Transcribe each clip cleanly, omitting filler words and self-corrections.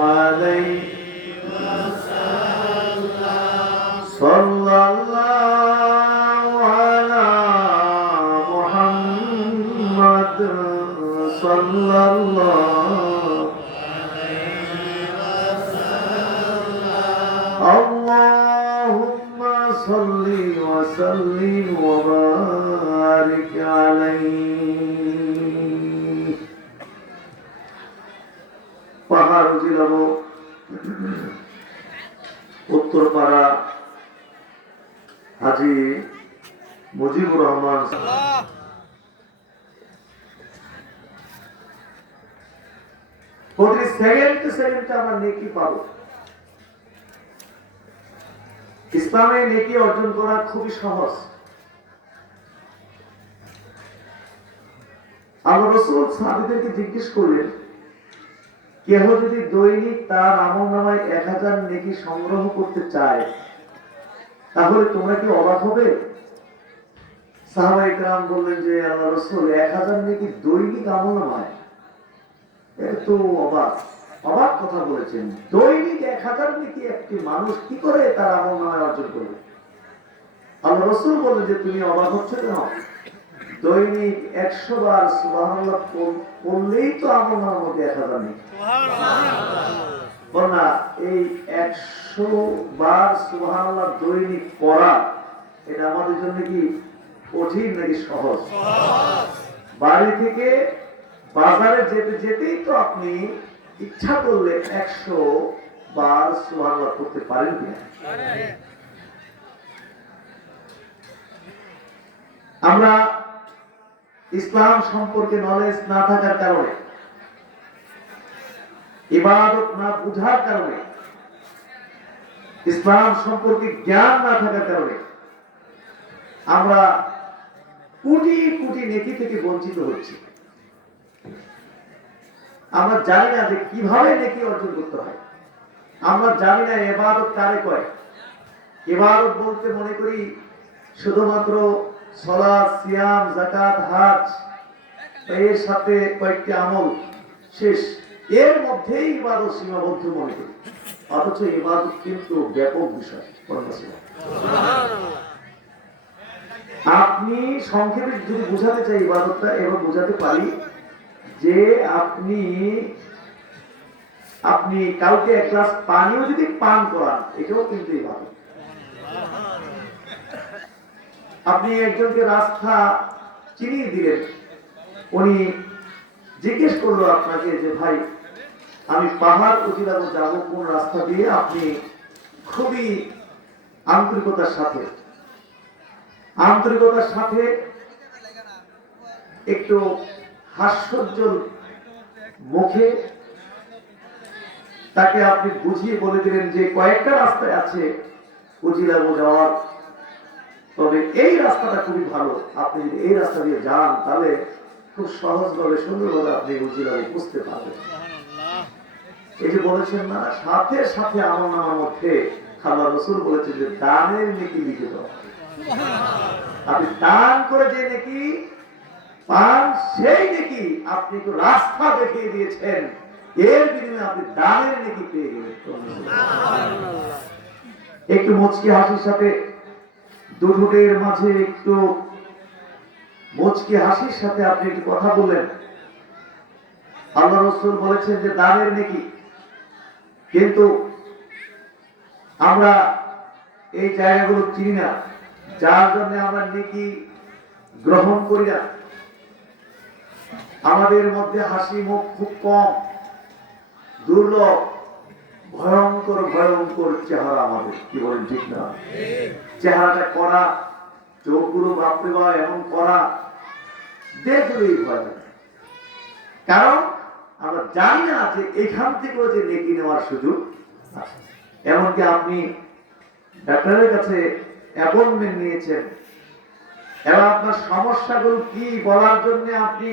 عليه صلى الله على محمد صلى الله اللهم صل وسلم وبارك عليه পাহাড় জেলা উত্তরপাড়া হাজী মুজিবুর রহমান প্রতি সেকেন্ডে আমরা নেকি পাবো। ইসলামে নেকি অর্জন করা খুবই সহজ। আল্লাহ রাসূল সাহাবীদেরকে জিজ্ঞেস করলেন, কেহ যদি দৈনিক তার আমলনামায় 1000 নেকি সংগ্রহ করতে চায় তাহলে তোমরা কি অবাক হবে? সাহাবায়ে কেরাম বললেন যে আল্লাহ রাসূল 1000 নেকি দৈনিক আমলনামায়, এত অবাক কথা বলেছেন। দৈনিক 1000 নেকি একটি মানুষ কি করে তার আমলনামায় অর্জন করবে? আল্লাহ রাসূল বললেন যে তুমি অবাক হচ্ছ কেন? দৈনিক 100 বার সুবহানাল্লাহ পড়লেই তো আমলনামার মধ্যে 1000 নেকি। সুবহানাল্লাহ। না, এই 100 বার সুবহানাল্লাহ দৈনিক পড়া এটা আমাদের জন্য কি কঠিন নাকি সহজ? বাড়ি থেকে বাজারে যেতেই তো আপনি ইচ্ছা করলে 100 বার সুবহানাল্লাহ করতে পারেন কিনা? আমরা ইসলাম সম্পর্কে নলেজ না থাকার কারণে, ইবাদত না বুঝার কারণে, ইসলাম সম্পর্কে জ্ঞান না থাকার কারণে আমরা কোটি কোটি নেকি থেকে বঞ্চিত হচ্ছি। আমরা জানি না যে কিভাবে নেকি অর্জন করতে হয়। আমরা জানি না ইবাদত কারে কয়। ইবাদত বলতে মনে করি শুধুমাত্র সালাত, সিয়াম, যাকাত, হজ, এর সাথে কয়েকটি আমল শেষ, এর মধ্যেই ইবাদত সীমাবদ্ধ মনে করি। অথচ ইবাদত কিন্তু ব্যাপক বিষয়। আপনি সংক্ষেপে যদি বোঝাতে চাই ইবাদতটা, এবং বোঝাতে পারি যে আপনি কাউকে এক গ্লাস পানিও যদি পান করান, এটাও কিন্তু ইবাদত। আপনি একজনকে রাস্তা চিনিয়ে দিলেন, উনি জিজ্ঞেস করলো আপনাকে যে ভাই আমি পাহাড় উঠিলাম যাবো কোন রাস্তা দিয়ে, আপনি খুবই আন্তরিকতার সাথে একটু হাস্যোজ্জ্বল মুখে তাকে আপনি বুঝিয়ে বলে দিলেন যে কয়েকটা রাস্তায় আছে উজিলাবো যাওয়ার, তবে এই রাস্তাটা খুবই ভালো, আপনি যদি এই রাস্তা দিয়ে যান তাহলে খুব সহজভাবে সুন্দরভাবে আপনি উজিলাবো বুঝতে পারবেন। এই যে বলেছেন না, সাথে সাথে আমলনামার মধ্যে আল্লাহ রাসূল বলেছেন যে দানের নেকি লিখে দাও। আপনি দান করে যে নেকি পান, সেই নেকি আপনি একটু রাস্তা দেখিয়ে দিয়েছেন, এর বিনিময়ে আপনি দানের নেকি পেয়ে গেলেন। একটু মুচকি হাসির সাথে, দুঠোঁটের মাঝে একটু মুচকি হাসির সাথে আপনি একটু কথা বললেন, আল্লাহ রাসূল বলেছেন যে দানের নেকি। কিন্তু আমরা এই জায়গাগুলো চিনি না, যার জন্য আমরা নেকি গ্রহণ করি না। আমাদের মধ্যে হাসি মুখ খুব কম, দুর্লভ, ভয়ঙ্কর ভয়ঙ্কর চেহারা আমাদের, কি বলেন ঠিক না? চেহারাটা করা, চোখগুলো বাপরে বাবা এমন করা, দেখলেই ভয় লাগে। কারণ আমরা জানি না যে এখান থেকেও যে নেকি নেওয়ার সুযোগ আছে। এমনকি আপনি ডাক্তারের কাছে অ্যাপয়েন্টমেন্ট নিয়েছেন এবং আপনার সমস্যাগুলো কি বলার জন্য আপনি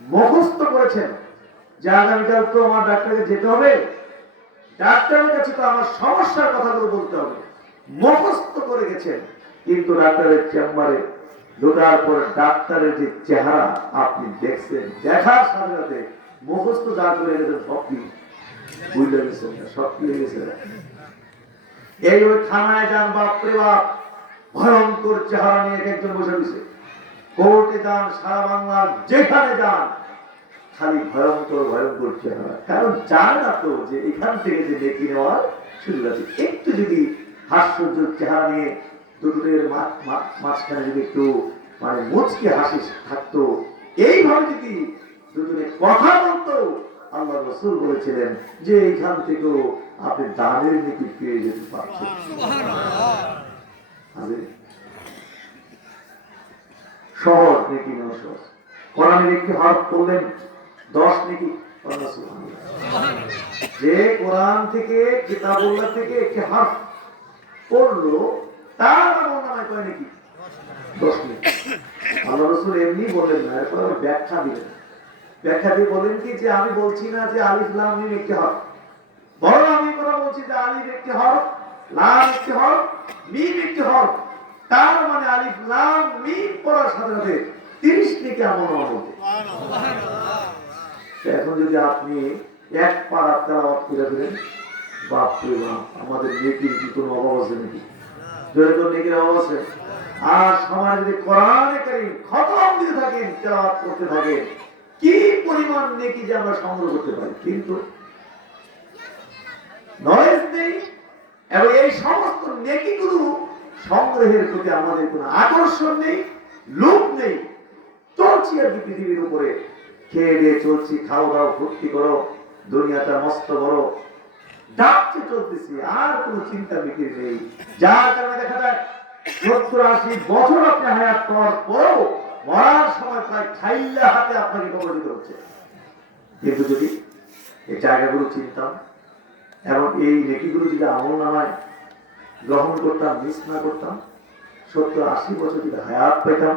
মুখস্থ করেছেন যে আগামীকাল তো আমার ডাক্তারকে যেতে হবে, ডাক্তারের কাছে তো আমার সমস্যার কথাগুলো বলতে হবে, মুখস্থ করে গেছেন। কিন্তু ডাক্তারের চেম্বারে ঢোকার পর ডাক্তারের যে চেহারা আপনি দেখছেন, দেখার সাথে সাথে মুখস্থ যা করে গেছেন সব কি বুঝলে গেছেন না, সব কি গেছে। এই ওই থানায় যান, বাপরে বাপ, ভয়ঙ্কর চেহারা নিয়ে একজন বসে দিছে। কোর্টে যান, সারা বাংলার যেখানে যান, খালি ভয়ঙ্কর ভয়ঙ্কর চেহারা। কারণ জানে না তো যে এখান থেকে যে নেকি নেওয়ার সুযোগ আছে। একটু যদি হাস্যজ্জ্বল চেহারা নিয়ে দুটোর মাঝখানে যদি একটু মানে মুচকি হাসি থাকতো, এইভাবে যদি দুজনে কথা বলতো, আল্লাহ রাসূল বলেছিলেন যে এইখান থেকেও আপনি দানের নেকি পেয়ে যেতে পারছেন। সহজ নেকি নেওয়া সহজ। কোরআনের একটি হরফ পড়লেন 10 নেকি। যে কোরআন থেকে, কিতাবুল্লাহ থেকে একটি হরফ পড়লো, তার আমলনামায় কয় নেকি? 10 নেকি। আল্লাহ রাসূল এমনি বললেন না, এরপর ব্যাখ্যা দিলেন। ব্যাখ্যা দিয়ে বলেন কি যে আমি বলছি না যে আলিফ লাম মিম একটি হরফ, বরং আমি কথা বলছি যে আলিফ একটি হরফ, লাম একটি হরফ, মিম একটি হরফ। তার মানে আলিফ লাম মিম পড়ার সাথে সাথে 30 নেকি আমলনামা হবে। এখন যদি আপনি এক পারা তেলাওয়াত করে ফেলেন, বাপরে বাপ, আমাদের নেকির কি কোনো অভাব আছে নাকি? জোরে তো নেকির অভাব আছে। আর সমাজ যদি কোরআনে কারীম খতম দিতে থাকেন, তেলাওয়াত করতে থাকেন, কি পরিমাণ নেকি যে আমরা সংগ্রহ করতে পারি। কিন্তু নলেজ নেই, এবং এই সমস্ত নেকিগুলো সংগ্রহের প্রতি আমাদের কোনো আকর্ষণ নেই, লোভ নেই। চলছি আর কি পৃথিবীর উপরে, খেয়ে দিয়ে চলছি, খাও দাও ফুর্তি করো, দুনিয়াটা মস্ত বড়, ডাকছে চলতেছি, আর কোনো চিন্তা বিক্রি নেই। যার কারণে দেখা যায় 70-80 বছর আপনি হায়াত পাওয়ার পরও মরার সময় প্রায় খাইল্লা হাতে আপনাকে কবর দিতে হচ্ছে। কিন্তু যদি এই জায়গাগুলো চিনতাম এবং এই নেকিগুলো যদি আমলনামায় গ্রহণ করতাম, মিস না করতাম, 70-80 বছর যদি হায়াত পেতাম,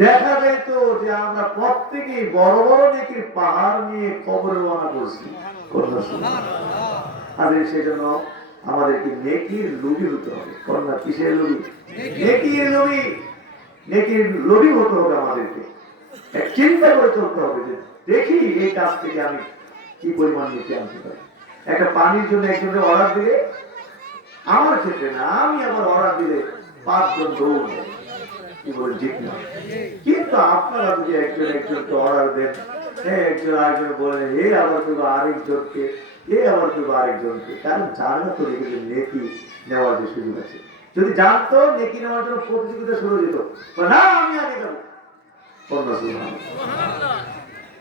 দেখা যেত যে আমরা প্রত্যেকেই বড় বড় নেকির পাহাড় নিয়ে কবরে রওনা করছি। আর সেই জন্য আমাদেরকে নেকির লোভী হতে হবে। কন্যা কিসের লোভী? নেকির লোভী। নেকির লোভী হতে হবে আমাদেরকে। এক চিন্তা করে চলতে হবে যে দেখি এই কাজ থেকে আমি কি পরিমাণ নেকি আনতে পারি। একটা পানির জন্য একজনের অর্ডার দিলে, আমার ক্ষেত্রে না, আমি আবার অর্ডার দিলে 5 জন দৌড় দেয়, কি বলেন ঠিক না? কিন্তু আপনারা যদি একজন একজনকে অর্ডার দেন, একজন আরেকজন বলেন এ আবার কেউ আরেকজনকে, এ আবার কেউ আরেকজনকে, কারণ জানা তো নেকি নেওয়ার যে সুযোগ আছে। যদি জানতো নেকি নেওয়ার জন্য প্রতিযোগিতা শুরু যেত, না আমি আগে যাবো।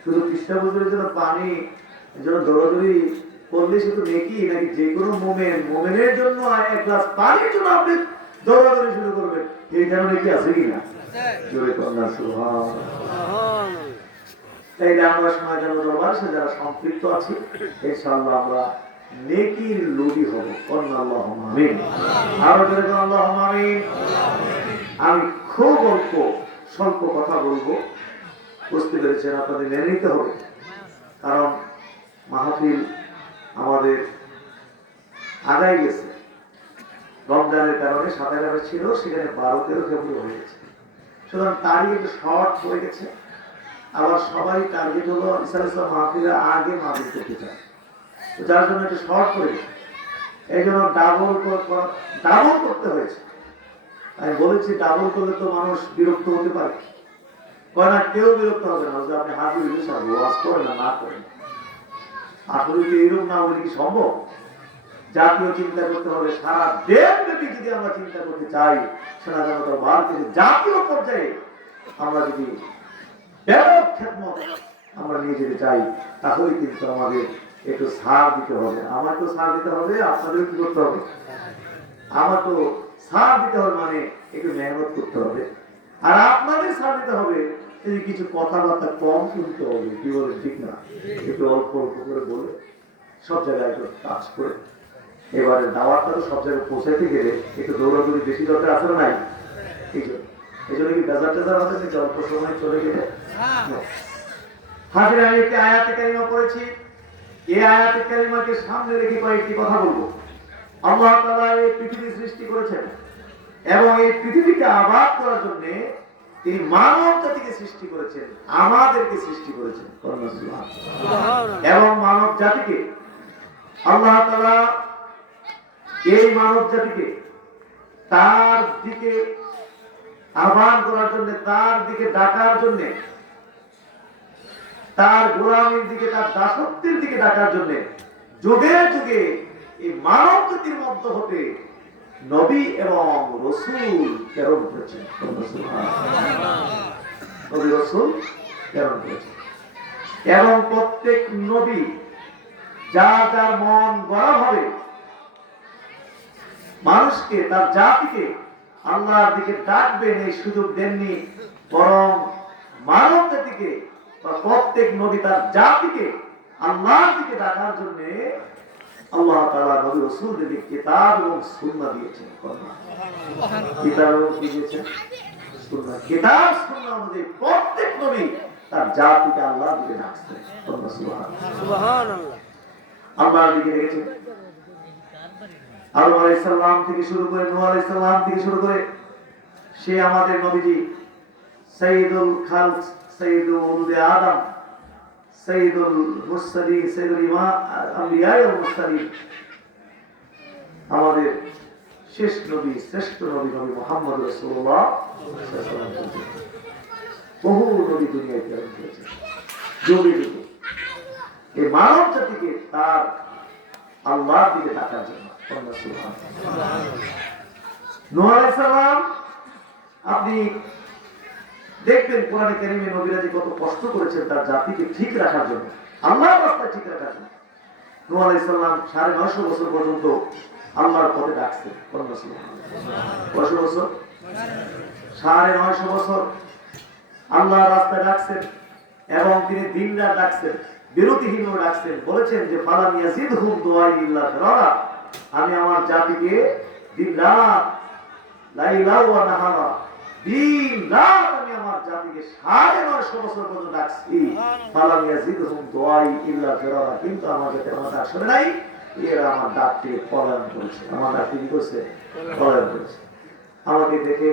শুধু খ্রিস্টাবুজের জন্য পানি জন্য দৌড়াদৌড়ি করলে শুধু নেকি, নাকি যে কোনো মোমেনের জন্য এক গ্লাস পানির জন্য আপনি দৌড়াদৌড়ি শুরু করবেন, এই কারণে কি আছে কিনা? জোরে কন্যা সুবহান। তাইলে আমরা সময় যেন দরবার সাথে যারা সম্পৃক্ত আছি, ইনশাআল্লাহ আমরা নেকির লোভী হব। কন্যা আল্লাহুম্মা আমিন। আরো জোরে কন্যা আল্লাহুম্মা আমিন। আমি খুব স্বল্প কথা বলবো, বুঝতে পেরেছেন? আপনাদের মেনে নিতে হবে, কারণ মাহফিল আমাদের আগাই গেছে। রমজানের কারণে 27 ছিল, সেখানে 12-13 ফেব্রুয়ারি হয়ে গেছে। সুতরাং তারই একটু শর্ট হয়ে গেছে। আবার সবাই টার্গেট হলো ইসলাম মাহফিলের আগে মাহফিল করতে চায়, যার জন্য একটু শর্ট হয়ে গেছে। এই জন্য ডাবল করতে হয়েছে। আমি বলেছি ডাবল করলে তো মানুষ বিরক্ত হতে পারে। কয় না, কেউ বিরক্ত হবে না যে আপনি হাজির ওয়াজ করেন না করেন। আসলে কি এরকম না হলে কি সম্ভব? জাতীয় চিন্তা করতে হবে, সারা দেশব্যাপী যদি আমরা চিন্তা করতে চাই, সেনা জনতার বার থেকে জাতীয় পর্যায়ে আমরা যদি ব্যাপক খেদমত আমরা নিয়ে যেতে চাই, তাহলে কিন্তু আমাদের একটু ছাড় দিতে হবে। আমার তো ছাড় দিতে হবে, আপনাদের কি করতে হবে? আমার তো ছাড় দিতে হবে, মানে একটু মেহনত করতে হবে। আর আপনাদের ছাড় দিতে হবে, এই কিছু কথাবার্তা কম শুনতে হবে, কি বলে ঠিক না? একটু অল্প অল্প করে বলে সব জায়গায় একটু কাজ করে। এবারে দাওয়াতটা তো সব জায়গায় পৌঁছাইতে গেলে একটু দৌড়াদৌড়ি বেশি দরকার আছে না? নাই? এই জন্য কি বেজার টেজার হবে নাকি অল্প সময় চলে গেলে? হাজির, আমি একটি আয়াতে কারিমা পড়েছি। এই আয়াতে কারিমাকে সামনে রেখে কয়েকটি কথা বলবো। আল্লাহ তাআলা এই পৃথিবী সৃষ্টি করেছেন এবং এই পৃথিবীকে আবাদ করার জন্য তিনি মানব জাতিকে সৃষ্টি করেছেন, আমাদেরকে সৃষ্টি করেছেন। এবং মানব জাতিকে আল্লাহ তাআলা এই মানব জাতিকে তার দিকে আহ্বান করার জন্য, তার দিকে ডাকার জন্য, তার গোলামীর দিকে, তার দাসত্বের দিকে ডাকার জন্য যুগে যুগে এই মানব জাতির মধ্য হতে নবী এবং রাসূল প্রেরণ করেছেন। নবী রাসূল প্রেরণ করেছেন এবং প্রত্যেক নবী যার যার মন গড়া ভাবে মানুষকে, তার জাতিকে আল্লাহর দিকে ডাকবেন এই সুযোগ দেননি, বরং মানব জাতিকে বা প্রত্যেক নবী তার জাতিকে আল্লাহর দিকে ডাকার জন্য আল্লাহ তাআলা নবী রাসূলদেরকে কিতাব এবং সুন্নাহ দিয়েছেন। কিতাব এবং কি দিয়েছেন? সুন্নাহ। কিতাব সুন্নাহ অনুযায়ী প্রত্যেক নবী তার জাতিকে আল্লাহর দিকে ডাকছেন। সুবহানাল্লাহ। আল্লাহর দিকে ডেকেছেন। আদম আলাইহিস সালাম থেকে শুরু করে, নূহ আলাইহিস সালাম থেকে শুরু করে, সে আমাদের নবীজি সাইয়্যিদুল খালক, সাইয়্যিদুল ওয়ালদে আদম, সাইয়্যিদুল মুরসালিন, সাইয়্যিদুল আম্বিয়া ওয়াল মুরসালিন, আমাদের শেষ নবী, শ্রেষ্ঠ নবী, নবী মুহাম্মদ রাসূলুল্লাহ সাল্লাল্লাহু আলাইহি ওয়াসাল্লাম। বহু নবী দুনিয়ায় প্রেরণ করেছেন যুগে যুগে এই মানব জাতিকে তার আল্লাহর দিকে ডাকার জন্য। নূহ আলাইহিস সালাম, আপনি দেখবেন কোরআনে কারীমে নবীরা যে কত কষ্ট করেছেন তার জাতিকে ঠিক রাখার জন্য, আল্লাহর রাস্তায় ঠিক রাখার জন্য। নূহ আলাইহিস সালাম 950 বছর পর্যন্ত আল্লাহর পথে ডাকছেন। কত বছর? 950 বছর আল্লাহর রাস্তায় ডাকছেন এবং তিনি দিন-রাত ডাকছেন, বিরতিহীনও ডাকছেন। বলেছেন যে ফালাম ইয়াজিদহুম দুআই ইল্লা ফিরারা, আমি আমার জাতিকে দিন-রাত, লাইলা ওয়া নাহারা, দিন-রাত আমি আমার জাতিকে 950 বছর পর্যন্ত ডাকছি। ফালাম ইয়াজিদহুম দুআই ইল্লা ফিরারা, কিন্তু আমাকে তেমন ডাক শুনে নাই, এরা আমার ডাককে পলায়ন করেছে। আমার ডাককে কি করছে? পলায়ন করেছে। আমাকে দেখে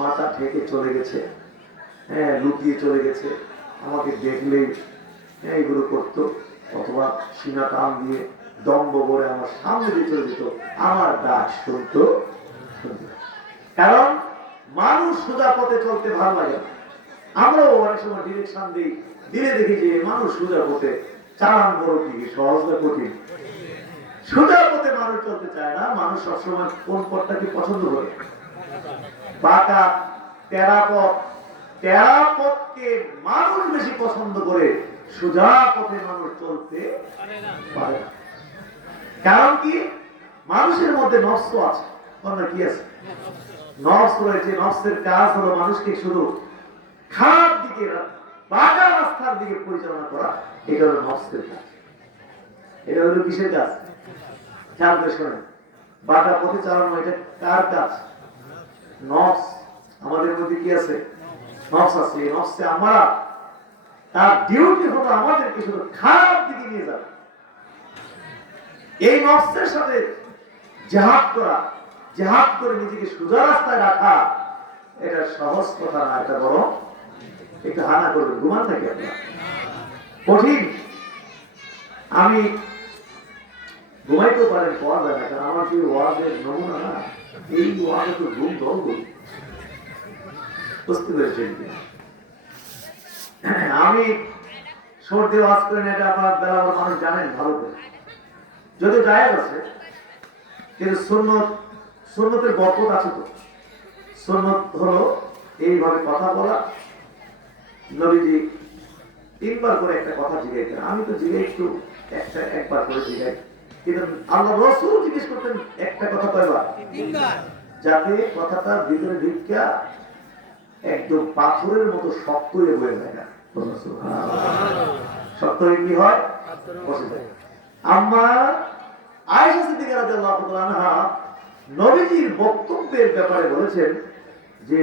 মাথা ঠেকে চলে গেছে, হ্যাঁ, লুকিয়ে চলে গেছে। আমাকে দেখলেই এইগুলো করতো, অথবা সিনা টান দিয়ে দম্ভ করে আমার সামনে দিয়ে চলে যেত, আমার ডাক শুনতো। কারণ মানুষ সোজা পথে চলতে ভালো লাগে না। আমরাও অনেক সময় ডিরেকশন দিই, দিলে দেখি যে মানুষ সোজা পথে চালান বড় কি সহজ না কঠিন। সোজা পথে মানুষ চলতে চায় না। মানুষ সবসময় কোন পথটাকে পছন্দ করে? বাঁকা তেরা পথ, তেরা পথকে মানুষ বেশি পছন্দ করে, সোজা পথে মানুষ চলতে পারে না। কারণ কি? মানুষের মধ্যে নফস আছে। কি আছে? নফস রয়েছে। নফসের কাজ হলো মানুষকে শুধু খারাপ দিকে, বাঁকা রাস্তার দিকে পরিচালনা করা। এটা হলো নফসের কাজ। এটা হলো কিসের কাজ? খেয়াল করে শোনেন, বাঁকা পথে চালানো এটা কার কাজ? নফস। আমাদের মধ্যে কি আছে? নফস আছে। এই নফসে আমরা, তার ডিউটি হলো আমাদেরকে শুধু খারাপ দিকে নিয়ে যাবে। এই নফসের সাথে জিহাদ করা, জিহাদ করে নিজেকে সোজা রাস্তায় রাখা, এটা সহজ কথা না। এটা বড় একটু হানা করবেন, ঘুমান থাকে আপনার, কঠিন। আমি ঘুমাইতেও পারেন, পাওয়া যায় না, কারণ আমার কি ওয়াজের নমুনা না। এই ওয়াজে তো ঘুম দল করি, বুঝতে পেরেছেন কিনা? আমি সর্দি ওয়াজ করেন, এটা আপনার বেলাবার মানুষ জানেন ভালো করে। যদি জায়েজ আছে, কিন্তু সুন্নতের বরকত আছে তো। সুন্নত হলো এইভাবে কথা বলা। নবীজি 3 বার করে একটা কথা জিজ্ঞাসা, আমি তো জিজ্ঞাসা একটু একবার করে জিজ্ঞাসা, কিন্তু আল্লাহ রাসূল জিজ্ঞেস করতেন একটা কথা কয়বার? 3 বার, যাতে কথাটা ভিতরে ঢুকিয়া একদম পাথরের মতো শক্ত হয়ে বয়ে যায় না। শক্ত হয়ে কি হয়? বসে যায়। আম্মা আয়েশা সিদ্দিকা রাদিয়াল্লাহু তাআলা আনহা নবীজির বক্তব্যের ব্যাপারে বলেছেন যে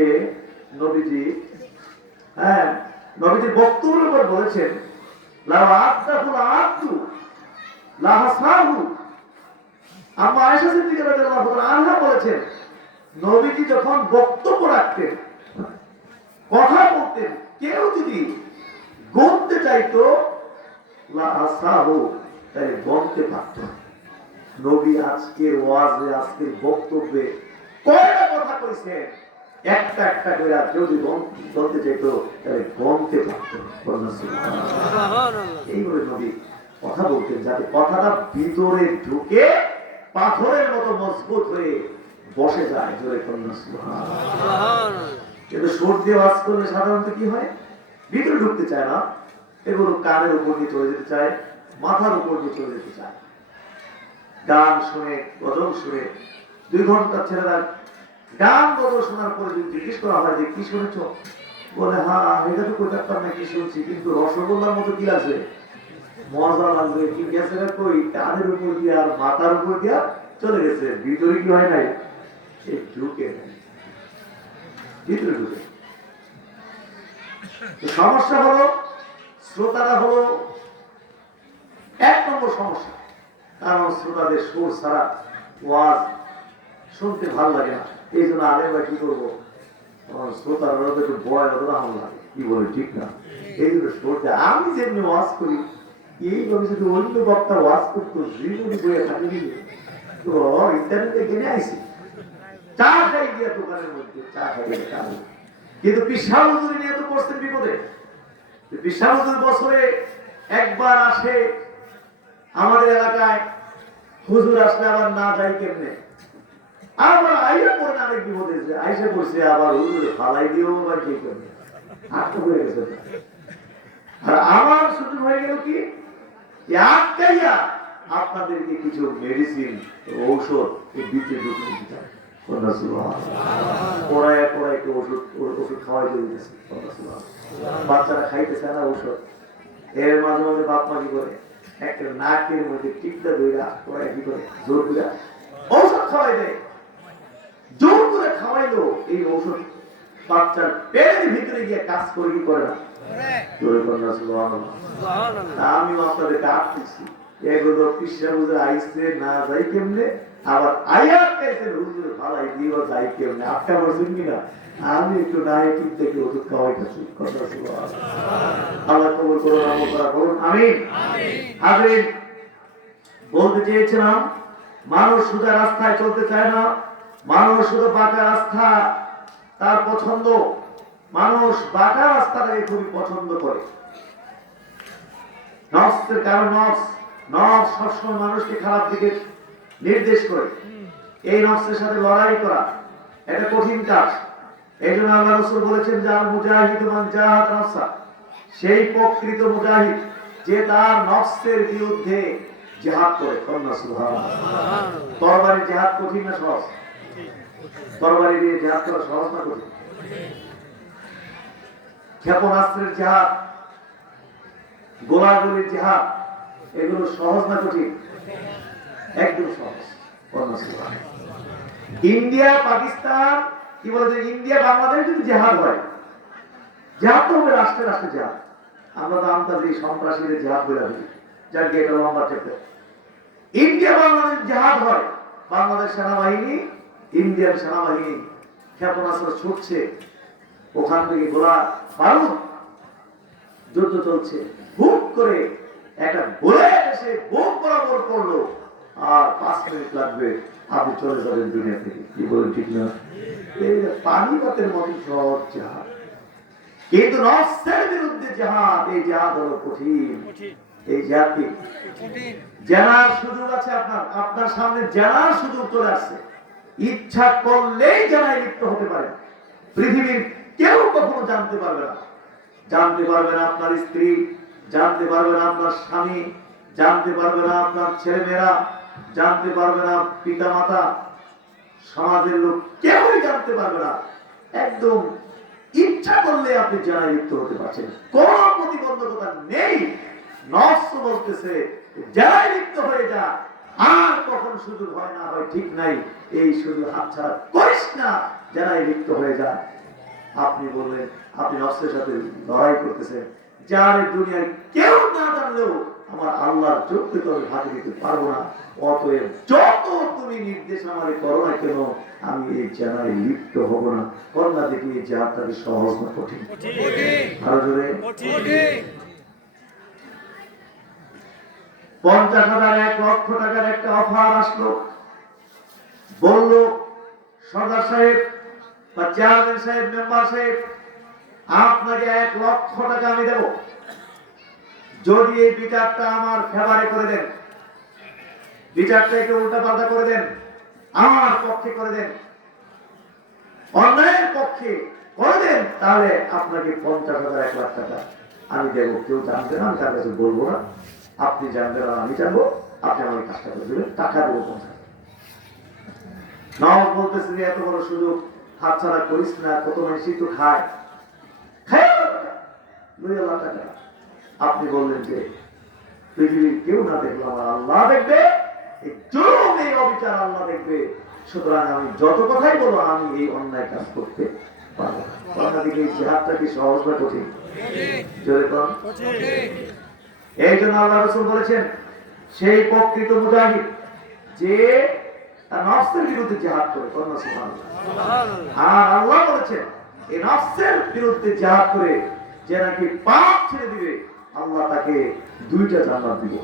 নবীজির বক্তব্যের উপর বলেছেন, লাউ আদাহুল আদু লা হাসাহু। আম্মা আয়েশা সিদ্দিকা রাদিয়াল্লাহু তাআলা আনহা বলেছেন, নবীজি যখন বক্তব্য রাখতেন, কথা বলতেন, কেউ যদি গণতে চাইতো লা হাসাহু, তাই গণতে পারত। নবী আজকের ওয়াজে আজকের বক্তব্যে কয়টা কথা কইছে, একটা একটা করে যদি বলতে চাইতো তাহলে গমতে পারত। এইভাবে নবী কথা বলতেন যাতে কথাটা ভিতরে ঢুকে পাথরের মতো মজবুত হয়ে বসে যায়। জোরে কন্যা সুবহানাল্লাহ। কিন্তু সুর দিয়ে ওয়াজ করলে সাধারণত কি হয়, ভিতরে ঢুকতে চায় না, এগুলো কানের উপর দিয়ে চলে যেতে চায়, মাথার উপর দিয়ে চলে যেতে চায়। গান শুনে গজল শুনে 2 ঘন্টা ছেলেরা গান গজল শোনার পরে যদি জিজ্ঞেস করা হয় যে কি শুনেছ, বলে হ্যাঁ এটা তো কই থাকতাম না কি শুনছি, কিন্তু রসগোল্লার মতো কি লাগছে, মজা লাগবে, কি গেছে কই কানের উপর দিয়ে আর মাথার উপর দিয়ে চলে গেছে, ভিতরে কি হয় নাই, সে ঢুকে ভিতরে ঢুকে। সমস্যা হলো শ্রোতারা হলো 1 নম্বর সমস্যা, কারণ শ্রোতাদের সুর ছাড়া ওয়াজ শুনতে ভালো লাগে না। এই জন্য আলেমরা কি করবো, শ্রোতারা একটু ভয় হতো না লাগে, কি বলে ঠিক না, এই জন্য সুরটা আমি যেমনি ওয়াজ করি এইভাবে যদি অন্য বক্তা ওয়াজ করতো জীবনী বইয়ে থাকে তো ইন্টারনেটে কিনে আইসি চা খাই দিয়া দোকানের মধ্যে চা খাই, কিন্তু বিশাল হুজুরি নিয়ে তো পড়ছেন বিপদে। বিশাল হুজুর বছরে একবার আসে আমাদের এলাকায়, হুজুর আসলে আবার না যাই কেমনে, আবার আইসা পড়ে আরেক বিপদে, আইসা পড়ছে আবার হুজুর ফালাই দিও বা কে কেমনে আটক হয়ে গেছে। আর আমার সুযোগ হয়ে গেল কি আটকাইয়া আপনাদেরকে কিছু মেডিসিন ঔষধ দিতে ঢুকিয়ে দিতে বাচ্চারা খাইতেছে না ঔষধ, এর মাঝে মাঝে বাপ মা কি করে একটা নাকের মধ্যে টিকটা ধইরা ওরা কি করে জোর করে ঔষধ খাওয়াই দেয়। জোর করে খাওয়াইলো এই ঔষধ বাচ্চার পেটের ভিতরে গিয়ে কাজ করে কি করে না, আমি আপনাদেরকে আটকেছি এগুলো পিসা হুজুর আইসে না যাই কেমনে, আবার আয়াত পেয়েছেন হুজুর ভালাই দিও যাই কেমনে, আটকা বলছেন কিনা, আমি একটু ডায়াবেটিস থেকে ওষুধ খাওয়াইতেছি। আল্লাহ কবুল করুন, আমল করা করুন, আমিন। হাজির বলতে চেয়েছিলাম মানুষ সোজা রাস্তায় চলতে চায় না, মানুষ শুধু বাঁকা রাস্তা তার পছন্দ, মানুষ বাঁকা রাস্তাটাকে খুবই পছন্দ করে। নফসের কারণ নফস সবসময় মানুষকে খারাপ দিকে নির্দেশ করে। এই নফসের সাথে লড়াই করা এটা কঠিন কাজ। এই জন্য আল্লাহ রাসূল বলেছেন যে আল মুজাহিদু মান জাহাদ নফসা, সেই প্রকৃত মুজাহিদ যে তার নফসের বিরুদ্ধে জিহাদ করে। সুবহানাল্লাহ। তরবারি জিহাদ কঠিন না সহজ? তরবারি দিয়ে জিহাদ করা সহজ না কঠিন? ক্ষেপণাস্ত্রের জিহাদ, গোলাগুলির জিহাদ, এগুলো সহজ না কঠিন? একদম সহজ। ইন্ডিয়া পাকিস্তান কি বলে যে ইন্ডিয়া বাংলাদেশ যদি জিহাদ হয়, জিহাদ তো হবে রাষ্ট্রে রাষ্ট্রে জিহাদ। আমরা তো আন্তর্জাতিক সন্ত্রাসীদের জিহাদ বলে বলি, যার গেট লম্বা চেপে। ইন্ডিয়া বাংলাদেশ জিহাদ হয়, বাংলাদেশ সেনাবাহিনী ইন্ডিয়ান সেনাবাহিনী ক্ষেপণাস্ত্র ছুটছে, ওখান থেকে গোলা বারুদ যুদ্ধ চলছে, হুট করে একটা গোলা এসে বুক বরাবর পড়লো, আর 5 মিনিট লাগবে আপনি চলে যাবেন দুনিয়া থেকে। কি বলেন ঠিক না? এই পানিপথের মতো সহজ জিহাদ, কিন্তু নফসের বিরুদ্ধে জিহাদ, এই জিহাদ হলো কঠিন। এই জিহাদকে জানার সুযোগ আছে, আপনার সামনে জানার সুযোগ চলে আসছে, ইচ্ছা করলেই জানায় লিপ্ত হতে পারে। পৃথিবীর কেউ কখনো জানতে পারবে না। জানতে পারবে না আপনার স্ত্রী, জানতে পারবে না আপনার স্বামী, জানতে পারবে না আপনার ছেলেমেয়েরা, জানতে পারবে না পিতা মাতা, সমাজের লোক, কেউই জানতে পারবে না। একদম ইচ্ছা করলে আপনি জানায় লিপ্ত হতে পারছেন, কোন প্রতিবন্ধকতা নেই। নফস বলতেছে জানায় লিপ্ত হয়ে যা, আর কখন সুযোগ হয় না হয় ঠিক নাই, এই সুযোগ হাতছাড়া করিস না, জানায় লিপ্ত হয়ে যা। আপনি বললেন আপনি নফসের সাথে লড়াই করতেছেন, যার দুনিয়ায় কেউ না জানলেও আমার আল্লাহর যুক্তি তো আমি হাতে দিতে পারবো না, অতএব যত তুমি নির্দেশ আমারে করো না কেন, আমি এই জানায় লিপ্ত হব না। কন্যা দেখি এই জাহাজটাকে সহজ না কঠিন? আরো জোরে। 50,000 1,00,000 টাকার একটা অফার আসলো, বলল সরদার সাহেব বা চেয়ারম্যান সাহেব, মেম্বার সাহেব, আপনাকে 1,00,000 টাকা আমি দেব যদি এই বিচারটা আমার ফেভারে করে দেন, বিচারটা একটু উল্টা পাল্টা করে দেন, আমার পক্ষে করে দেন, অন্যায়ের পক্ষে করে দেন, তাহলে আপনাকে 50,000 1,00,000 টাকা আমি দেবো। কেউ জানবে না, আমি তার কাছে বলবো না, আপনি জানবেন না, আমি জানবো, আপনি আমার কাজটা করে দেবেন, টাকা দেবো 50,000। নওয়াজ বলতেছে যে এত বড় সুযোগ হাতছাড়া করিস না, কত মানুষই তো খায়, টাকা। আপনি বললেন যে পৃথিবীর কেউ না দেখলো আমার আল্লাহ দেখবে, এই জুলুম, এই অবিচার আল্লাহ দেখবে, সুতরাং আমি যত কথাই বলবো আমি এই অন্যায় কাজ করতে পারবো না। অন্যদিকে এই জিহাদটা কি সহজ না কঠিন? জোরে কম। এই জন্য আল্লাহ রাসূল বলেছেন সেই প্রকৃত মুজাহিদ যে তার নফসের বিরুদ্ধে জিহাদ করে। আর আল্লাহ বলেছেন এই নফসের বিরুদ্ধে জিহাদ করে যে নাকি পাপ ছেড়ে দিবে, আল্লাহ তাকে 2টা জান্নাত দিবে।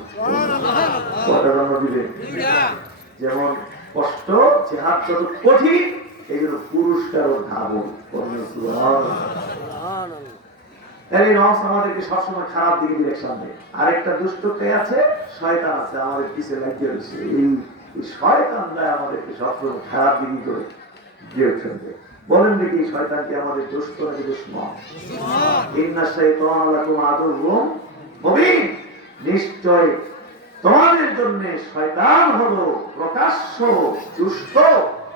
কয়টা জান্নাত দিবে? যেমন কষ্ট, জিহাদ যত কঠিন, এই জন্য পুরস্কারও ধাবন। তাই নফস আমাদেরকে সবসময় খারাপ দিকে ডিরেকশন দেয়। আরেকটা দুষ্ট কে আছে, শয়তান আছে, আমাদের পিছে লাগিয়ে রয়েছে। এই শয়তানরা আমাদেরকে সবসময় খারাপ দিকে করে ডিরেকশন দেয়। বলেন দেখি শয়তান কি আমাদের দুষ্ট নাকি দুশমন? ইন্না শাইতানা লাকুম আদুউম মুবিন, নিশ্চয় তোমাদের জন্য শয়তান হলো প্রকাশ্য দুষ্ট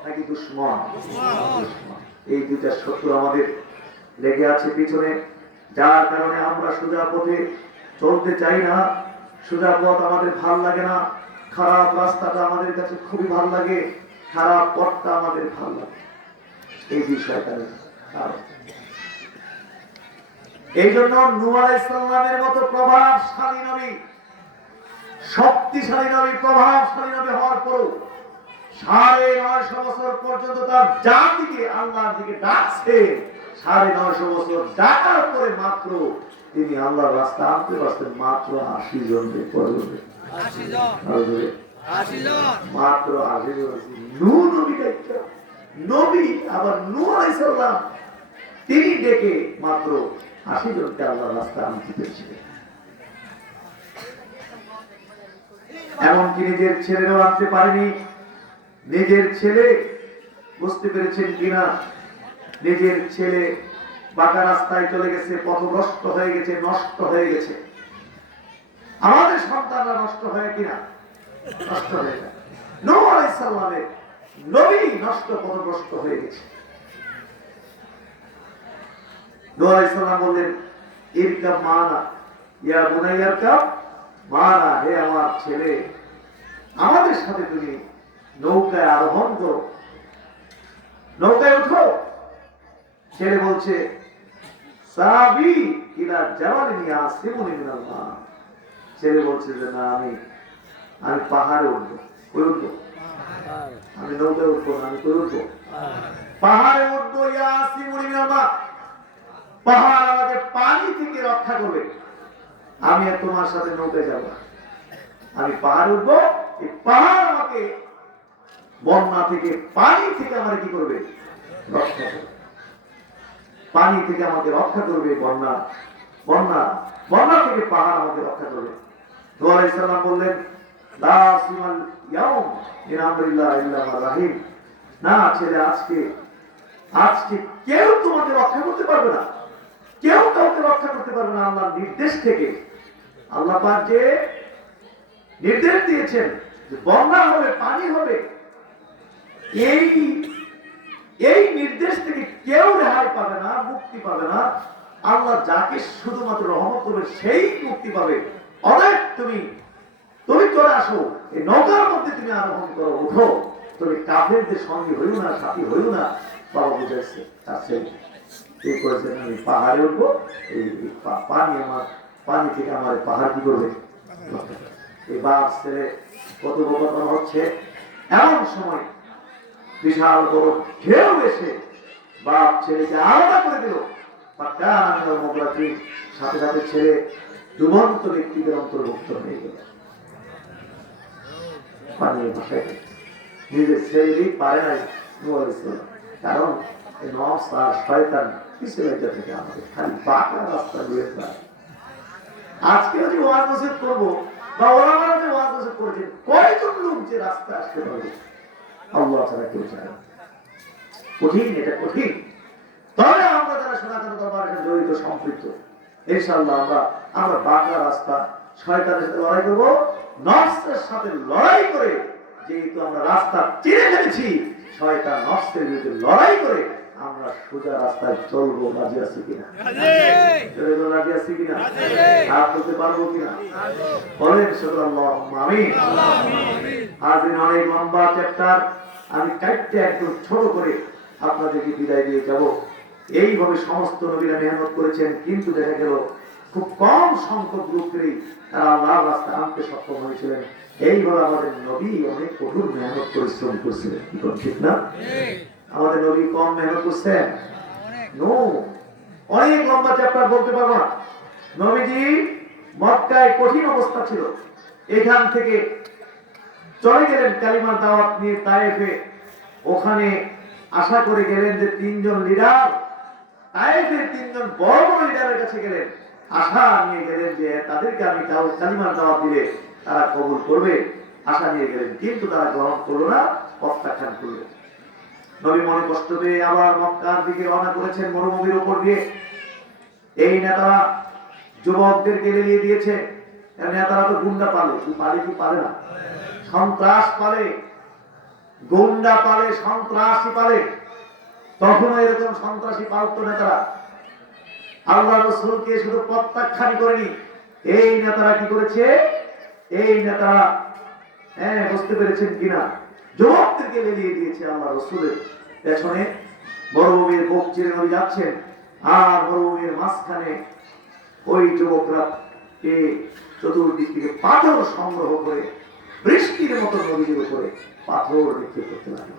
নাকি দুশমন? এই দুইটা শত্রু আমাদের লেগে আছে পিছনে, যার কারণে আমরা সোজা পথে চলতে চাই না। সোজা পথ আমাদের ভাল লাগে না, খারাপ রাস্তাটা আমাদের কাছে খুবই ভাল লাগে, খারাপ পথটা আমাদের ভাল লাগে। এই বিষয়টা এই জন্য নূহ আলাইহিস সালামের মতো প্রভাবশালী নবী, শক্তিশালী নবী, প্রভাবশালী নবী হওয়ার পরও 950 বছর পর্যন্ত তার জাতিকে আল্লাহর দিকে ডাকছে। 950 বছর ডাকার পরে মাত্র তিনি আল্লাহর রাস্তা আনতে পারছেন মাত্র 80 জনকে। মাত্র 80 জন। নূহ নবী ডাকছে, নবী আবার নূহ আলাইহিস সালাম তিনি ডেকে মাত্র 80 জনকে আল্লাহর রাস্তা আনতে পেরেছিলেন। এমনকি নিজের ছেলেরাও আনতে পারেনি। নিজের ছেলে, বুঝতে পেরেছেন কিনা, নিজের ছেলে বাঁকা রাস্তায় চলে গেছে, পথভ্রষ্ট হয়ে গেছে, নষ্ট হয়ে গেছে। আমাদের সন্তানরা নষ্ট হয় কিনা? নষ্ট হয়ে যায়। নূহ আলাইহিস সালামের নবী নষ্ট, পথভ্রষ্ট হয়ে গেছে। নূহ আলাইহিস সালাম বললেন ইরকাব মানা ইয়া বুনাইয়া ইরকাব মানা, হে আমার ছেলে আমাদের সাথে তুমি নৌকায় আরোহণ করো, নৌকায় উঠো। ছেলে বলছে সাবি ইলা জাবালিন ইয়াসিমুনি মিনাল্লাহ, ছেলে বলছে যে না, আমি পাহাড়ে উঠবো। কই উঠবো? আমি নৌকায় উঠবো না, আমি কই উঠবো? পাহাড়ে উঠবো। ইয়াসিমুনি মিনাল্লাহ, পাহাড় আমাকে পানি থেকে রক্ষা করবে, আমি আর তোমার সাথে নৌকায় যাব না। আমি পাহাড়ে উঠবো, এই পাহাড় আমাকে বন্যা থেকে, পানি থেকে আমার কি করবে? রক্ষা করবে। পানি থেকে আমাকে রক্ষা করবে, বন্যা বন্যা বন্যা থেকে পাহাড় আমাকে রক্ষা করবে। নূহ আলাইহিস সালাম বললেন লা সিমাল ইয়াউম মিন আমরিল্লাহ ইল্লা মা রাহিম, না ছেলে, আজকে কেউ তোমাকে রক্ষা করতে পারবে না, কেউ কাউকে রক্ষা করতে পারবে না আল্লাহর নির্দেশ থেকে। আল্লাহ পাক যে নির্দেশ দিয়েছেন যে বন্যা হবে, পানি হবে, এই নির্দেশ থেকে কেউ রেহাই পাবে না, মুক্তি পাবে না। আল্লাহ যাকে শুধুমাত্র রহমত করবে সেই মুক্তি পাবে। অনেক তুমি চলে আসো, এই নৌকার মধ্যে তুমি আরোহণ করো, উঠো, তুমি কাফেরদের সঙ্গে হইও না, সাথী হইও না। বাবা বুঝাইছে তার ছেলে এই করেছেন, আমি পাহাড়ে উঠবো, এই পানি থেকে আমার পাহাড় কি করবে? এই বাপ ছেলে কথোপকথন হচ্ছে, এমন সময় বিশাল বড় ঢেউ এসে বাপ ছেলেকে আলাদা করে দিল। সাথে সাথে ছেলে ডুবন্ত ব্যক্তিদের অন্তর্ভুক্ত হয়ে গেল। পানিয়ে ভাসাই দিচ্ছে। নিজের ছেলেই পারে নাই বলেছিলাম, কারণ এই নফস আর শয়তান কিছু এটা থেকে আমাদের খালি বাঁকা রাস্তা দিয়ে যায়। আজকে যদি ওয়াজ নসিহত করবো বা ওরা যে ওয়াজ নসিহত করেছে, কয়জন লোক যে রাস্তায় আসতে পারবে আল্লাহ ছাড়া কেউ চায়। কঠিন, এটা কঠিন। তবে আমরা যারা সনাতন দরবারের সাথে জড়িত সম্পৃক্ত, ইনশাআল্লাহ আমরা বাঁকা রাস্তা শয়তানের সাথে লড়াই করবো, নফসের সাথে লড়াই করে। যেহেতু আমরা রাস্তা চিনে ফেলেছি, শয়তান নফসের বিরুদ্ধে লড়াই করে আমরা সোজা রাস্তায় চলবো। রাজি আছি কিনা? রাজি আছি কিনা? হাত তুলতে পারবো কিনা? বলেন সুবহানাল্লাহ, আমিন। আজ অনেক লম্বা চ্যাপ্টার, আমি কাটতে একদম ছোট করে আপনাদেরকে বিদায় দিয়ে যাব। এইভাবে সমস্ত নবীরা মেহনত করেছেন, কিন্তু দেখা গেল খুব কম সংখ্যক লোকেরই তারা আল্লাহর রাস্তায় আনতে সক্ষম হয়েছিলেন। এইভাবে আমাদের নবী অনেক কঠোর মেহনত পরিশ্রম করছিলেন, কি ঠিক না? আমাদের নবী কম মেহনত করছেন? নো। অনেক লম্বা চ্যাপ্টার বলতে পারবো না। নবীজি মক্কায় কঠিন অবস্থা ছিল, এখান থেকে চলে গেলেন কালিমার দাওয়াত নিয়ে তায়েফে। ওখানে আশা করে গেলেন যে তিনজন লিডার, তায়েফের তিনজন বড় বড় লিডারের কাছে গেলেন, আশা নিয়ে গেলেন যে তাদেরকে আমি কালিমার দাওয়াত দিলে তারা কবুল করবে, আশা নিয়ে গেলেন। কিন্তু তারা গ্রহণ করলো না, প্রত্যাখ্যান করলেন। নবী মনে কষ্ট পেয়ে আবার মক্কার দিকে রওনা করেছেন, মরুভূমির উপর দিয়ে। এই নেতারা যুবকদেরকে লেলিয়ে দিয়েছে। নেতারা তো গুন্ডা পালে, কি পালে না, সন্ত্রাস পালে, গুন্ডা পালে, সন্ত্রাসী পালে। তখনও এরকম সন্ত্রাসী পালতো নেতারা। আল্লাহ রাসূলকে শুধু প্রত্যাখ্যান করেনি, এই নেতারা কি করেছে? এই নেতারা বুঝতে পেরেছেন কিনা, যুবকদেরকে লেলিয়ে দিয়েছে আল্লাহ রাসূলের পেছনে। মরুভূমির বুক চিরে নবী যাচ্ছেন, আর মরুভূমির মাঝখানে ওই যুবকরা চতুর্দিক থেকে পাথর সংগ্রহ করে বৃষ্টির মতো নদীর উপরে পাথর নিক্ষেপ করতে লাগলো।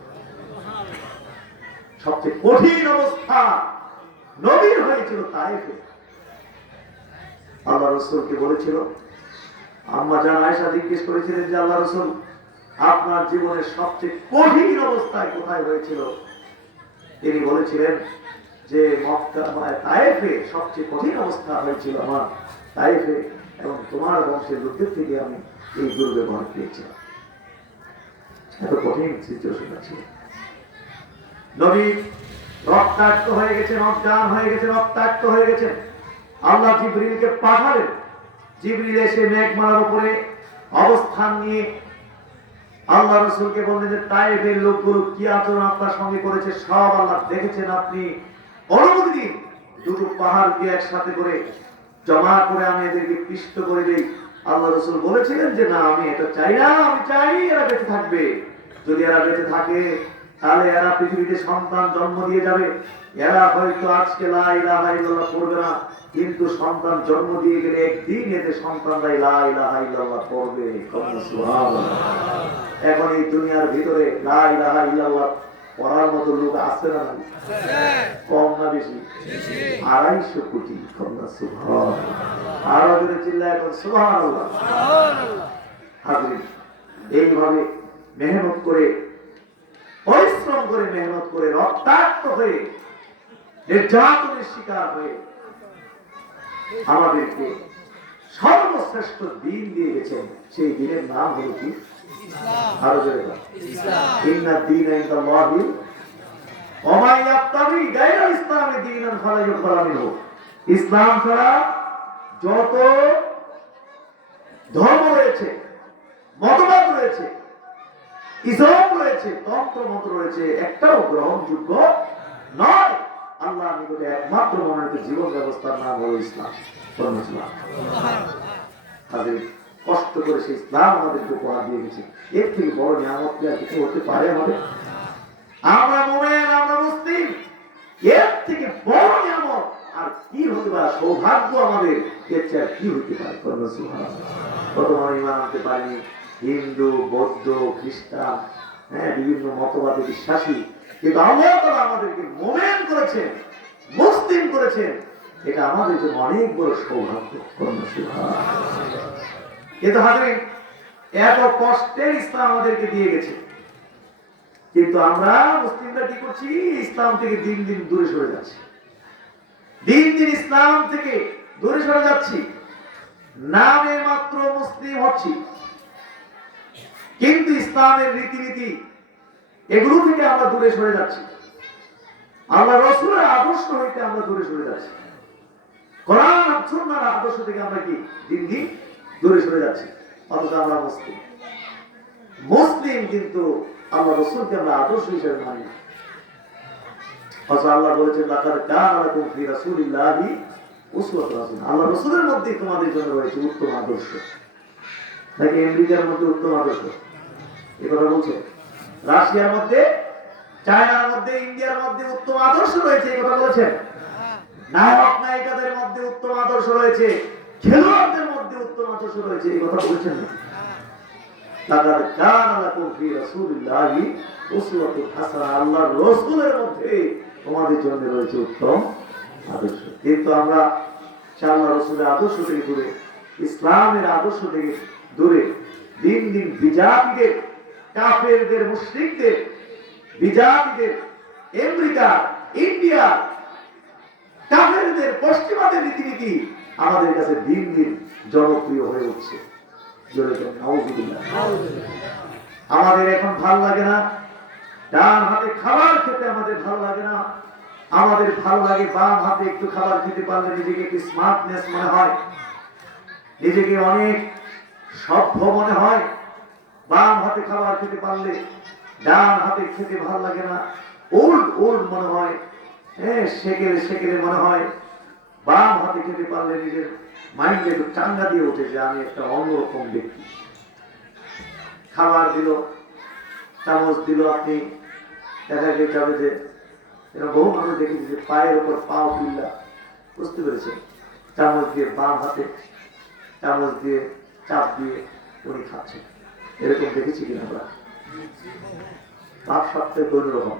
সবচেয়ে কঠিন অবস্থা নবীর হয়েছিল তায়েফে। আল্লাহ রাসূলকে বলেছিল, আম্মা জান আয়েশা জিজ্ঞেস করেছিলেন যে আল্লাহ রাসূল, আপনার জীবনের সবচেয়ে কঠিন অবস্থায় কোথায় হয়েছিল? তিনি বলেছিলেন যে মক্কা তায়েফে সবচেয়ে কঠিন অবস্থা হয়েছিল আমার তায়েফে, এবং তোমার বংশের লোকদের থেকে আমি এই দুর্ব্যবহার পেয়েছিলাম। এত কঠিন সিচুয়েশন ছিল। নবী রক্তাক্ত হয়ে গেছেন, অজ্ঞান হয়ে গেছেন, রক্তাক্ত হয়ে গেছেন। আল্লাহ জিবরিলকে পাঠালেন। জিবরিল এসে মেঘমালার উপরে অবস্থান নিয়ে আল্লাহ রাসূলকে বললেন যে তায়েফের লোকগুলো কি আচরণ আপনার সঙ্গে করেছে সব আল্লাহ দেখেছেন, আপনি অনুমতি দিন দুটো পাহাড়কে একসাথে করে জমা করে আমি এদেরকে পিষ্ট করে দিই। আল্লাহ রাসূল বলেছিলেন যে না, আমি এটা চাই না, আমি চাই এরা বেঁচে থাকবে। যদি এরা বেঁচে থাকে তাহলে এরা পৃথিবীতে সন্তান জন্ম দিয়ে যাবে। এরা হয়তো আজকে লা ইলাহা ইল্লাল্লাহ পড়বে না, কিন্তু সন্তান জন্ম দিয়ে গেলে একদিন এতে সন্তানরা লা ইলাহা ইল্লাল্লাহ পড়বে। সুবহানাল্লাহ। এখন এই দুনিয়ার ভিতরে লা ইলাহা ইল্লাল্লাহ পড়ার মতো লোক আছে না? কম না বেশি? 250 কোটি। সুবহানাল্লাহ। আরো যদি চিল্লায় এখন সুবহানাল্লাহ। হাজরিন, এইভাবে মেহনত করে, পরিশ্রম করে, মেহনত করে, রক্তাক্ত হয়ে, নির্যাতনের শিকার হয়ে আমাদেরকে সর্বশ্রেষ্ঠ দিন দিয়ে গেছেন। সেই দিনের নাম হলো কি? আরো জোরে বলেন, ইন্না দীনা ইনদাল্লাহি ওয়া মা ইয়াবতাগি গায়রা ইসলামি দীনান ফালা ইউকবাল মিনহু। ইসলাম ছাড়া যত ধর্ম রয়েছে, মতবাদ রয়েছে, ইসলাম রয়েছে, তন্ত্র মন্ত্র রয়েছে, একটাও গ্রহণযোগ্য নয়। আল্লাহ নিকটে একমাত্র মনোনীত জীবন ব্যবস্থার নাম হলো ইসলাম। কষ্ট করে সেই ইসলাম আমাদেরকে উপহার দিয়ে গেছে। এর থেকে বড় নিয়ামত কি আর কিছু হতে পারে আমাদের? আমরা মুমিন, আমরা মুসলিম, এর থেকে বড় নিয়ামত আর কি হতে পারে? সৌভাগ্য আমাদের এর চেয়ে কি হতে পারে? কত মানুষ ঈমান আনতে পারেনি, হিন্দু, বৌদ্ধ, খ্রিস্টান, বিভিন্ন মতবাদে বিশ্বাসী, কিন্তু আল্লাহ তাআলা আমাদেরকে মুমিন করেছেন, মুসলিম করেছেন। এটা আমাদের জন্য অনেক বড় সৌভাগ্য। কিন্তু হাজরিন, এত কষ্টের ইসলাম আমাদেরকে দিয়ে গেছে, কিন্তু আমরা মুসলিমরা কি করছি? ইসলাম থেকে দিন দিন দূরে সরে যাচ্ছি, দিন দিন ইসলাম থেকে দূরে সরে যাচ্ছি। নামে মাত্র মুসলিম হচ্ছি, কিন্তু ইসলামের রীতিনীতি এগুলো থেকে আমরা দূরে সরে যাচ্ছি। আল্লাহ রাসূলের আদর্শ হইতে আমরা দূরে সরে যাচ্ছি, কোরআন আর সুন্নাহর আদর্শ থেকে আমরা কি দিন দিন দূরে সরে যাচ্ছি। অথচ আমরা মুসলিম, মুসলিম কিন্তু আল্লাহ রাসূলকে আমরা আদর্শ হিসেবে মানি না। অথচ আল্লাহ বলেছেন লাকাদ কানা লাকুম ফি রাসূলিল্লাহি উসওয়াতুন হাসানাহ, আল্লাহ রাসূলের মধ্যে তোমাদের জন্য রয়েছে উত্তম আদর্শ। নাকি আমেরিকার মধ্যে উত্তম আদর্শ? এই কথা বলছে। রাশিয়ার মধ্যে, চায়নার মধ্যে, ইন্ডিয়ার মধ্যে উত্তম আদর্শ রয়েছে, এই কথা বলেছেন। নায়ক নায়িকাদের মধ্যে উত্তম আদর্শ রয়েছে, খেলোয়াড়দের মধ্যে উত্তম আদর্শ রয়েছে, এই কথা বলেছেন না? লাকাদ কানা লাকুম ফি রাসূলিল্লাহি উসওয়াতুন হাসানাহ, আল্লাহর রাসূলের মধ্যে তোমাদের জন্য রয়েছে উত্তম আদর্শ। কিন্তু আমরা আল্লাহর রাসূলের আদর্শ থেকে দূরে, ইসলামের আদর্শ থেকে দূরে দিন দিন বিজাতিদের, কাফেরদের, মুশরিকদের, বিজাতিদের, আমেরিকা, ইন্ডিয়া, কাফেরদের, পশ্চিমাদের রীতিনীতি আমাদের কাছে দিন দিন জনপ্রিয় হয়ে উঠছে। আমাদের এখন ভালো লাগে না ডান হাতে খাবার খেতে, আমাদের ভালো লাগে না। আমাদের ভালো লাগে বাম হাতে একটু খাবার খেতে পারলে নিজেকে একটু স্মার্টনেস মনে হয়, নিজেকে অনেক সভ্য মনে হয়। বাম হাতে খাবার খেতে পারলে ডান হাতে খেতে ভালো লাগে না, ওল্ড ওল্ড মনে হয়, সেকেলে সেকেলে মনে হয়। বাম হাতে খেতে পারলে নিজের মাইন্ডে একটু চাঙ্গা দিয়ে ওঠে যে আমি একটা অন্যরকম ব্যক্তি। খাবার দিল, চামচ দিল, আপনি দেখা যাবে যে বহু মানুষ দেখেছি যে পায়ের উপর পাও পিল্লা, বুঝতে পেরেছেন? চামচ দিয়ে বাম হাতে চামচ দিয়ে চাপ দিয়ে উনি খাচ্ছেন, এরকম দেখেছি কিনা আমরা? পাপ সপ্তাহে কোন রকম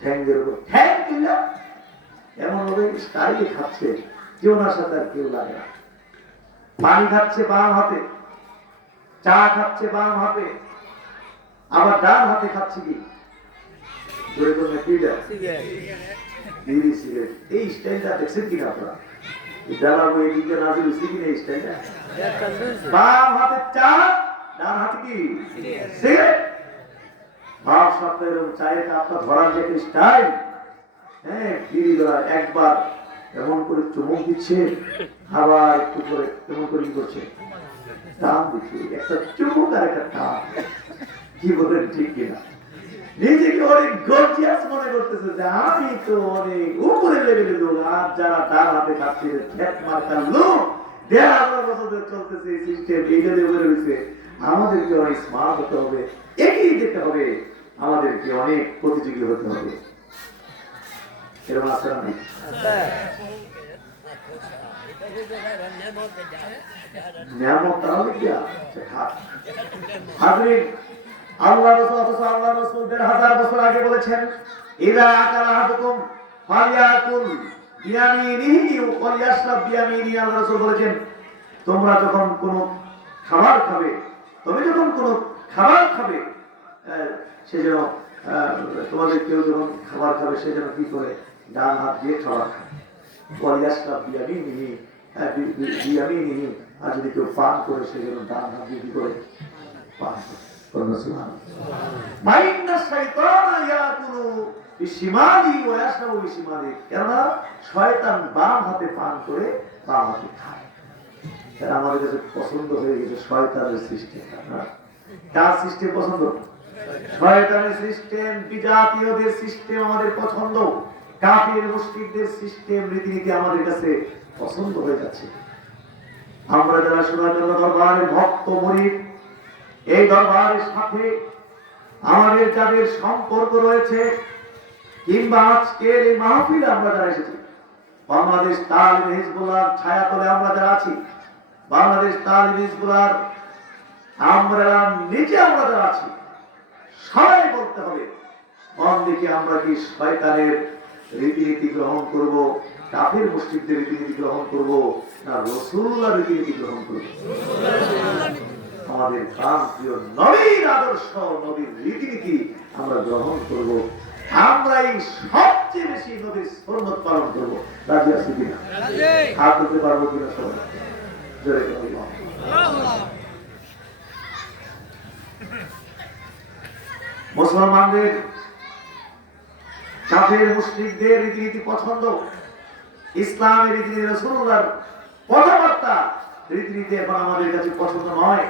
ঠ্যাঙ্গের উপর ঠ্যাং পিল্লা, এমন ভাবে স্টাইলে খাচ্ছে, কেউ না সাথে আর কেউ লাগে না। পানি খাচ্ছে বাম হাতে, চা খাচ্ছে বাম হাতে, আবার ডান হাতে খাচ্ছে কি এই স্টাইলটা দেখছেন কিনা আপনারা? বাম হাতে চা, ডান হাতে কি সিগারেট। ভাব সপ্তাহের চায়ের কাপটা ধরার যে স্টাইল, একবার এমন করে চুমুক দিচ্ছে, আবার একটু করে এমন করে কি করছে, টান দিচ্ছে, একটা চুমুক আর একটা টান। কি বলেন, ঠিক কিনা? নিজেকে অনেক গর্জিয়াস মনে করতেছে যে আমি তো অনেক উপরে লেভেলের লোক। আর যারা তার হাতে খাচ্ছে লোক, চলতেছে সিস্টেম, এইটা দিয়ে বলে রয়েছে আমাদেরকে অনেক স্মার্ট হতে হবে, এগিয়ে যেতে হবে, আমাদেরকে অনেক প্রতিযোগী হতে হবে। এরকম আছে না? নিয়ামত তাহলে কি হাজরিন, আল্লাহ রাসূল আল্লাহ রাসূল ১৫০০ বছর আগে বলেছেন ইযা আকালা আহাদুকুম ফালিয়াকুল বিয়ামিনিহি ওয়া লিয়াশরাব বিয়ামিনিহি। আল্লাহ রাসূল বলেছেন তোমরা যখন কোনো খাবার খাবে, তুমি যখন কোনো খাবার খাবে, সেজন্য তোমাদের কেউ যখন খাবার খাবে সেজন্য কি করে ডান হাত দিয়ে খাবার খাবে। ওয়া লিয়াশরাব বিয়ামিনিহি, বিয়ামিনিহি, আর যদি কেউ পান করে সেজন্য ডান হাত দিয়ে কি করে পান করে। শয়তান বাম হাতে পান করে বাম হাতে খায়। আমাদের কাছে পছন্দ হয়ে গেছে শয়তানের সিস্টেম। কার সিস্টেম পছন্দ? শয়তানের সিস্টেম, বিজাতীয়দের সিস্টেম আমাদের পছন্দ, কাফির মুশরিকদের সিস্টেম, রীতিনীতি আমাদের কাছে পছন্দ হয়ে যাচ্ছে। আমরা যারা সুরাজন্য দরবারের ভক্ত মুরিদ, এই দরবারের সাথে আমাদের যাদের সম্পর্ক রয়েছে, কিংবা আজকের এই মাহফিলে আমরা যারা এসেছি, বাংলাদেশ তালিম হিজবুল্লাহর ছায়াতলে আমরা যারা আছি, বাংলাদেশ তালিম হিজবুল্লাহর আমরা নিজে আমরা যারা আছি, সবাই বলতে হবে মন দিকে আমরা কি শয়তানের রীতিনীতি গ্রহণ করব, কাফির মুশরিকদের রীতিনীতি গ্রহণ করব, না রাসূলুল্লাহর রীতিনীতি গ্রহণ করব? আমাদের প্রিয় নবীর আদর্শ, নবীর রীতিনীতি আমরা গ্রহণ করব। আমরা এই সবচেয়ে বেশি নবীর সুন্নাত পালন করব। রাজি আছি কিনা? হাত দিতে পারবো কিনা সবাই? জোরে বলো। মুসলমানদের কাফের মুশরিকদের রীতিনীতি পছন্দ, ইসলামের রীতিনীতি, রাসূলুল্লাহর কথাবার্তা রীতিনীতি এখন আমাদের কাছে পছন্দ নয়।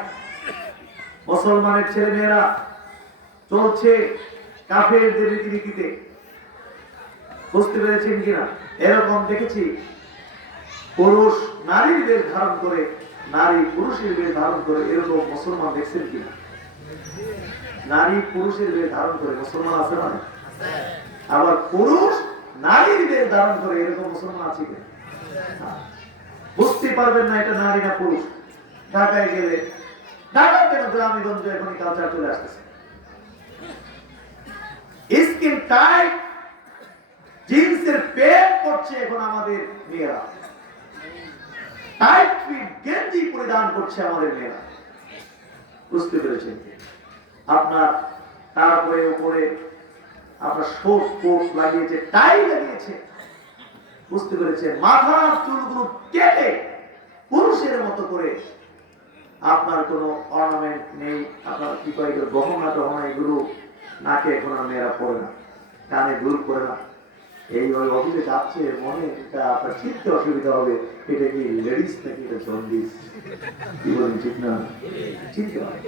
মুসলমানের ছেলে মেয়েরা চলছে কাফেরদের রীতিনীতিতে। বুঝতে পেরেছেন কিনা? এরকম দেখেছি, পুরুষ নারীর বেশ ধারণ করে, নারী পুরুষের বেশ ধারণ করে, এরকম মুসলমান দেখছেন কিনা? নারী পুরুষের বেশ ধারণ করে মুসলমান আছে না? আবার পুরুষ নারীর বেশ ধারণ করে, এরকম মুসলমান আছে কিনা? বুঝতে পারবেন না এটা নারী না পুরুষ। ঢাকায় গেলে, ঢাকায় কেন গ্রামে গঞ্জে এখনই কালচার চলে আসতেছে। স্কিন টাইট জিন্সের প্যান্ট পরছে এখন আমাদের মেয়েরা, টাইট ফিট গেঞ্জি পরিধান করছে আমাদের মেয়েরা। বুঝতে পেরেছেন? আপনার তারপরে উপরে আপনার শোট কোট লাগিয়েছে, টাই লাগিয়েছে। বুঝতে পেরেছে? মাথার চুলগুলো কেটে পুরুষের মতো করে, আপনার কোনো অর্নামেন্ট নেই, আপনার কি কয় গহনা টহনা এগুলো নাকে এখন আর মেয়েরা পড়ে না, কানে দুল করে না। এই ওই অফিসে যাচ্ছে, মনে আপনার চিনতে অসুবিধা হবে, এটা কি লেডিস নাকি এটা জন্ডিস, কি বলেন ঠিক না? চিনতে হবে।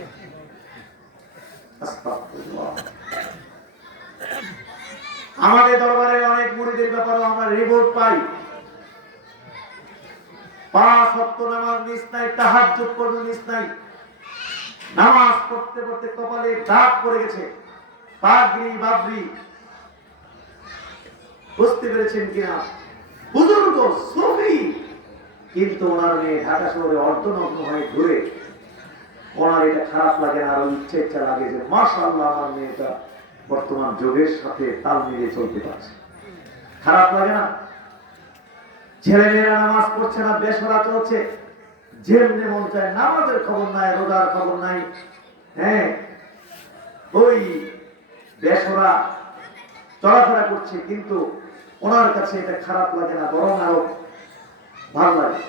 আমাদের দরবারে অনেক মুরিদের ব্যাপারে আমরা রিপোর্ট পাই, 5 ওয়াক্ত নামাজ মিস নাই, তাহাজ্জুদ পর্যন্ত মিস নাই। নামাজ পড়তে পড়তে কপালে দাগ পড়ে গেছে, পাগড়ি বাবরি। বুঝতে পেরেছেন কিনা? বুজুর্গ সুফি, কিন্তু ওনার মেয়ে ঢাকা শহরে অর্ধনগ্ন হয়ে ঘুরে। ওনার এটা খারাপ লাগে না, আরো ইচ্ছা লাগে যে মাশাআল্লাহ আমার মেয়েটা বর্তমান যুগের সাথে তাল মিলিয়ে চলতে পারছে। খারাপ লাগে না? ছেলে মেয়েরা নামাজ পড়ছে না, বেসরা চলছে, যেমনি মন চায়, নামাজের খবর নাই, রোজার খবর নাই। হ্যাঁ, ওই বেসরা চলাফেরা করছে, কিন্তু ওনার কাছে এটা খারাপ লাগে না, বরং আরো ভালো লাগে।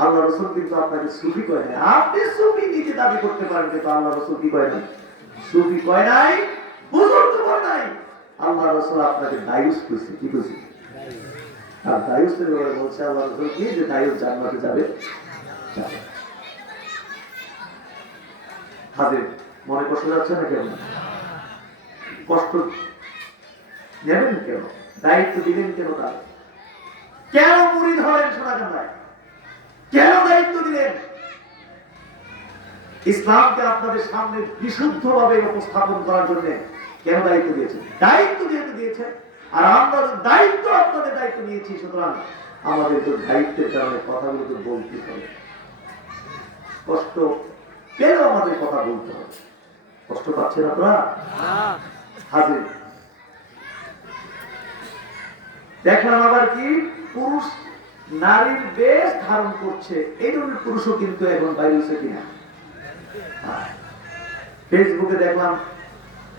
আল্লাহ রাসূল কিন্তু আপনাকে সুফি কয় নাই। আপনি সুফি নিজে দাবি করতে পারেন, কিন্তু আল্লাহ রাসূল কি কয় নাই? সুফি কয় নাই, বুজুর্গ কয় নাই। আল্লাহ রাসূল আপনাকে দায়ুস কইছে। কি কইছে? আর দায়ুসের ব্যাপারে বলছে আল্লাহ রাসূল কি, যে দায়ুস জান্নাতে যাবে। হাজির মনে কষ্ট যাচ্ছে না কেন? কষ্ট নেবেন কেন? দায়িত্ব দিলেন কেন? তার কেন মুরিদ হলেন সোনাকান্দায়? কেন দায়িত্ব দিলেন? ইসলামকে আপনাদের সামনে বিশুদ্ধভাবে উপস্থাপন করার জন্য কেন দায়িত্ব দিয়েছেন? দায়িত্ব যেহেতু দিয়েছেন, আর আমরা দায়িত্ব আপনাদের দায়িত্ব নিয়েছি, সুতরাং আমাদের তো দায়িত্বের কারণে কথাগুলো তো বলতে হবে। কষ্ট পেলেও আমাদের কথা বলতে হবে। কষ্ট পাচ্ছেন আপনারা? হাজির দেখলাম আবার কি, পুরুষ নারীর বেশ ধারণ করছে, এই ধরনের পুরুষও কিন্তু এখন বাইরে হচ্ছে কিনা। ফেসবুকে দেখলাম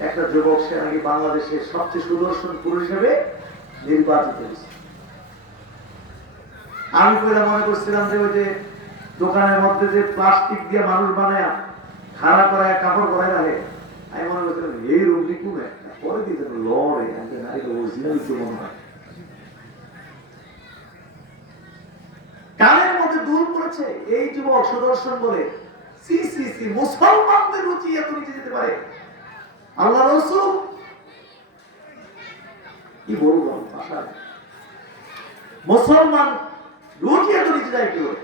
একটা যুবক, সে নাকি বাংলাদেশের সবচেয়ে সুদর্শন পুরুষ হিসেবে নির্বাচিত হয়েছে। আমি পয়লা মনে করছিলাম যে ওই যে দোকানের মধ্যে যে প্লাস্টিক দিয়ে মানুষ বানায় খাড়া করায় কাপড় করায় রাখে, আমি মনে করছিলাম এই রোগী কোন একটা, পরে দিতে লড়ে নারী অরিজিনাল মনে হয়। কানের মধ্যে দুল পড়েছে এই যুবক সুদর্শন বলে। সি সি সি, মুসলমানদের রুচি এত নিচে যেতে পারে? আল্লাহ রাসূল কি বলবো, মুসলমান রুচি এত নিচে যায় কি করে?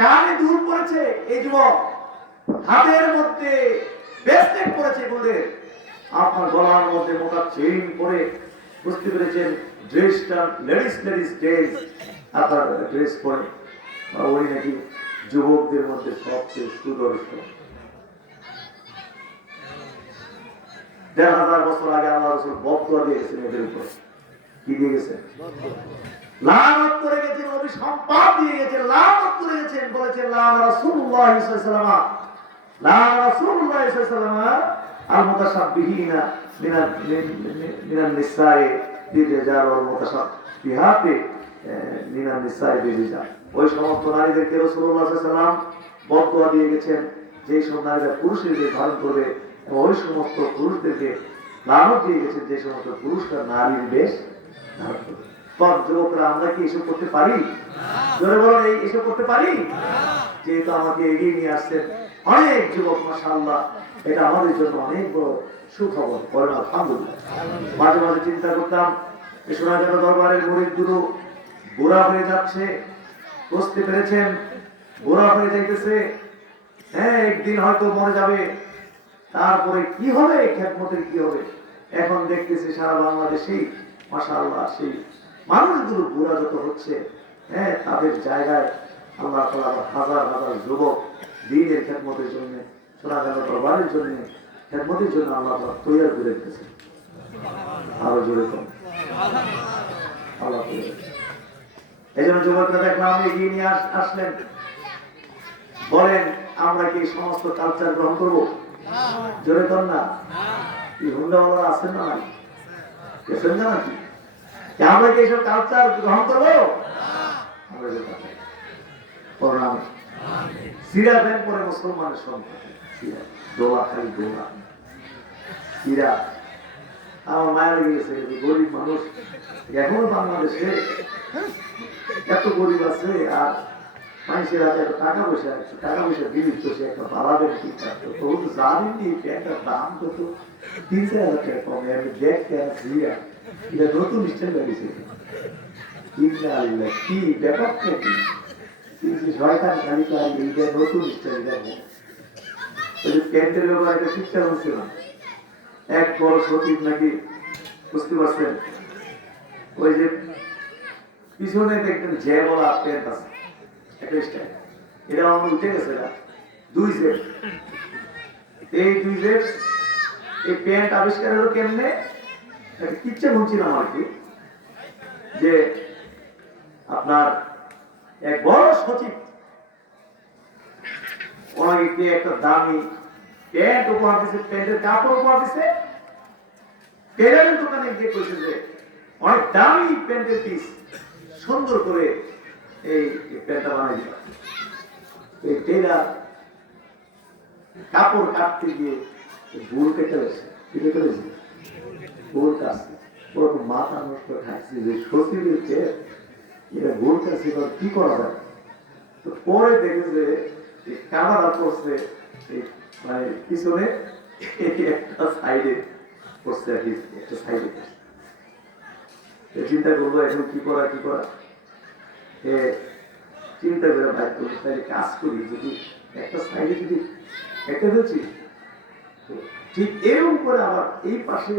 কানে দুল পড়েছে এই যুবক, হাতের মধ্যে ব্রেসলেট পড়েছে গোল্ডের, আপনার গলার মধ্যে মোটা চেইন পরে। বুঝতে পেরেছেন? ড্রেসটা লেডিস ড্রেস, আপনার ড্রেস পরে। ওই নাকি যুবকদের মধ্যে সবচেয়ে সুদর্শন। ১,৫০০ বছর আগে আল্লাহ রাসূল বদদুয়া দিয়ে গেছেন এদের উপর। কি দিয়ে গেছেন? লানত করে গেছেন, অভিসম্পাদ দিয়ে গেছেন, লানত করে গেছেন, বলেছেন লান রাসূলুল্লাহ সাল্লাল্লাহু আলাইহি ওয়াসাল্লাম, লান রাসূলুল্লাহ সাল্লাল্লাহু আলাইহি ওয়াসাল্লাম আল মুতাশাব্বিহিনা মিনান নিসাই বিরিজাল ওয়াল মুতাশাব্বিহাতি মিনান নিসাই বিরিজাল। ওই সমস্ত নারীদেরকে রাসূলুল্লাহ সাল্লাল্লাহু আলাইহি ওয়াসাল্লাম বদদোয়া দিয়ে গেছেন যে সব নারীরা পুরুষের রূপ ধারণ করবে, এবং ওই সমস্ত পুরুষদেরকে লানত দিয়ে গেছেন যে সমস্ত পুরুষরা নারীর বেশ ধারণ করবে। যুবকরা আমরা কি এসব করতে পারি? জোরে বলেন, এসব করতে পারি? যেহেতু আমাকে এগিয়ে নিয়ে আসছেন অনেক যুবক, মাশাআল্লাহ, এটা আমাদের জন্য অনেক বড় সুখবর। বলেন আলহামদুলিল্লাহ। মাঝে মাঝে চিন্তা করতাম যে সোনারগাঁও দরবারের মুরিদগুলো বুড়া হয়ে যাচ্ছে, বুঝতে পেরেছেন, বুড়া হয়ে যাইতেছে, হ্যাঁ একদিন হয়তো মরে যাবে, তারপরে কি হবে, খেদমতের কি হবে। এখন দেখতেছি সারা বাংলাদেশেই মাশাআল্লাহ সেই মানুষগুলো বুড়া যত হচ্ছে, হ্যাঁ তাদের জায়গায় আল্লাহ তাআলা হাজার হাজার যুবক দ্বীনের খেদমতের জন্য, সোনারগাঁও দরবারের জন্য, খেদমতের জন্য আল্লাহ তাআলা তৈরি করে দিতেছে। আরো জোরে কম আল্লাহ। এই জন্য যুবকরা দেখলাম এগিয়ে নিয়ে আসলেন, বলেন আমরা কি সমস্ত কালচার গ্রহণ করবো? জোরে কর না। হুন্ডাওয়ালা আছেন না নাই? গেছেন না নাকি? আমরা কি এইসব কালচার গ্রহণ করবো? সিরা ব্যাংক করে মুসলমানের সংখ্যা, দোলা খালি দোলা সিরা। আমার মায়া লেগে গেছে, গরিব মানুষ এখনো বাংলাদেশে এত গরিব আছে, আর মানুষের হাতে এত টাকা পয়সা দিলি তো সে একটা বাড়াবেন ঠিক থাকতো। তবু তো জানেননি একটা দাম কত, 3-4 হাজার টাকা কমে। আমি দেখতে সিরা এটা নতুন স্টাইল লাগিয়েছে, কি ব্যাপারটা কি শয়তান খালি এইটা নতুন স্টাইল দেখো। ওই যে প্যান্টের ব্যাপার একটা শিক্ষা হচ্ছে না, এক বড় সচিব নাকি, বুঝতে পারছেন, ওই যে পিছনে দেখবেন যে বলা প্যান্ট আছে একটা স্টাইল, এটা আমার উঠে গেছে না, 2 জেড। এই 2 জেড এই প্যান্ট আবিষ্কার হলো কেমনে, কিচ্ছা বলছিলাম আর কি, যে আপনার এক বড় সচিব ওনাকে একটা দামি প্যান্ট উপহার দিচ্ছে, প্যান্টের কাপড় উপহার দিচ্ছে। টেলারের দোকানে গিয়ে কইছে যে অনেক দামি প্যান্টের পিস সুন্দর করে এই প্যান্টটা বানাই দিল। এই টেলার কাপড় কাটতে গিয়ে ভুল কেটে গেছে, কেটে ফেলেছে, ভুল কাটছে, পুরো মাথা নষ্ট খাইছে যে সচিবের চেয়ে এটা ভুল কাটছে, কি করা যায়। তো পরে দেখে যে ক্যামেরা করছে মানে পিছনে একটা সাইডে করছে আর কি, একটা সাইডে চিন্তা করবো এখন কি করা চিন্তা করে ভাই তাহলে কাজ করি, যদি একটা সাইডে যদি একটা হচ্ছে ঠিক এরকম করে আবার এই পাশে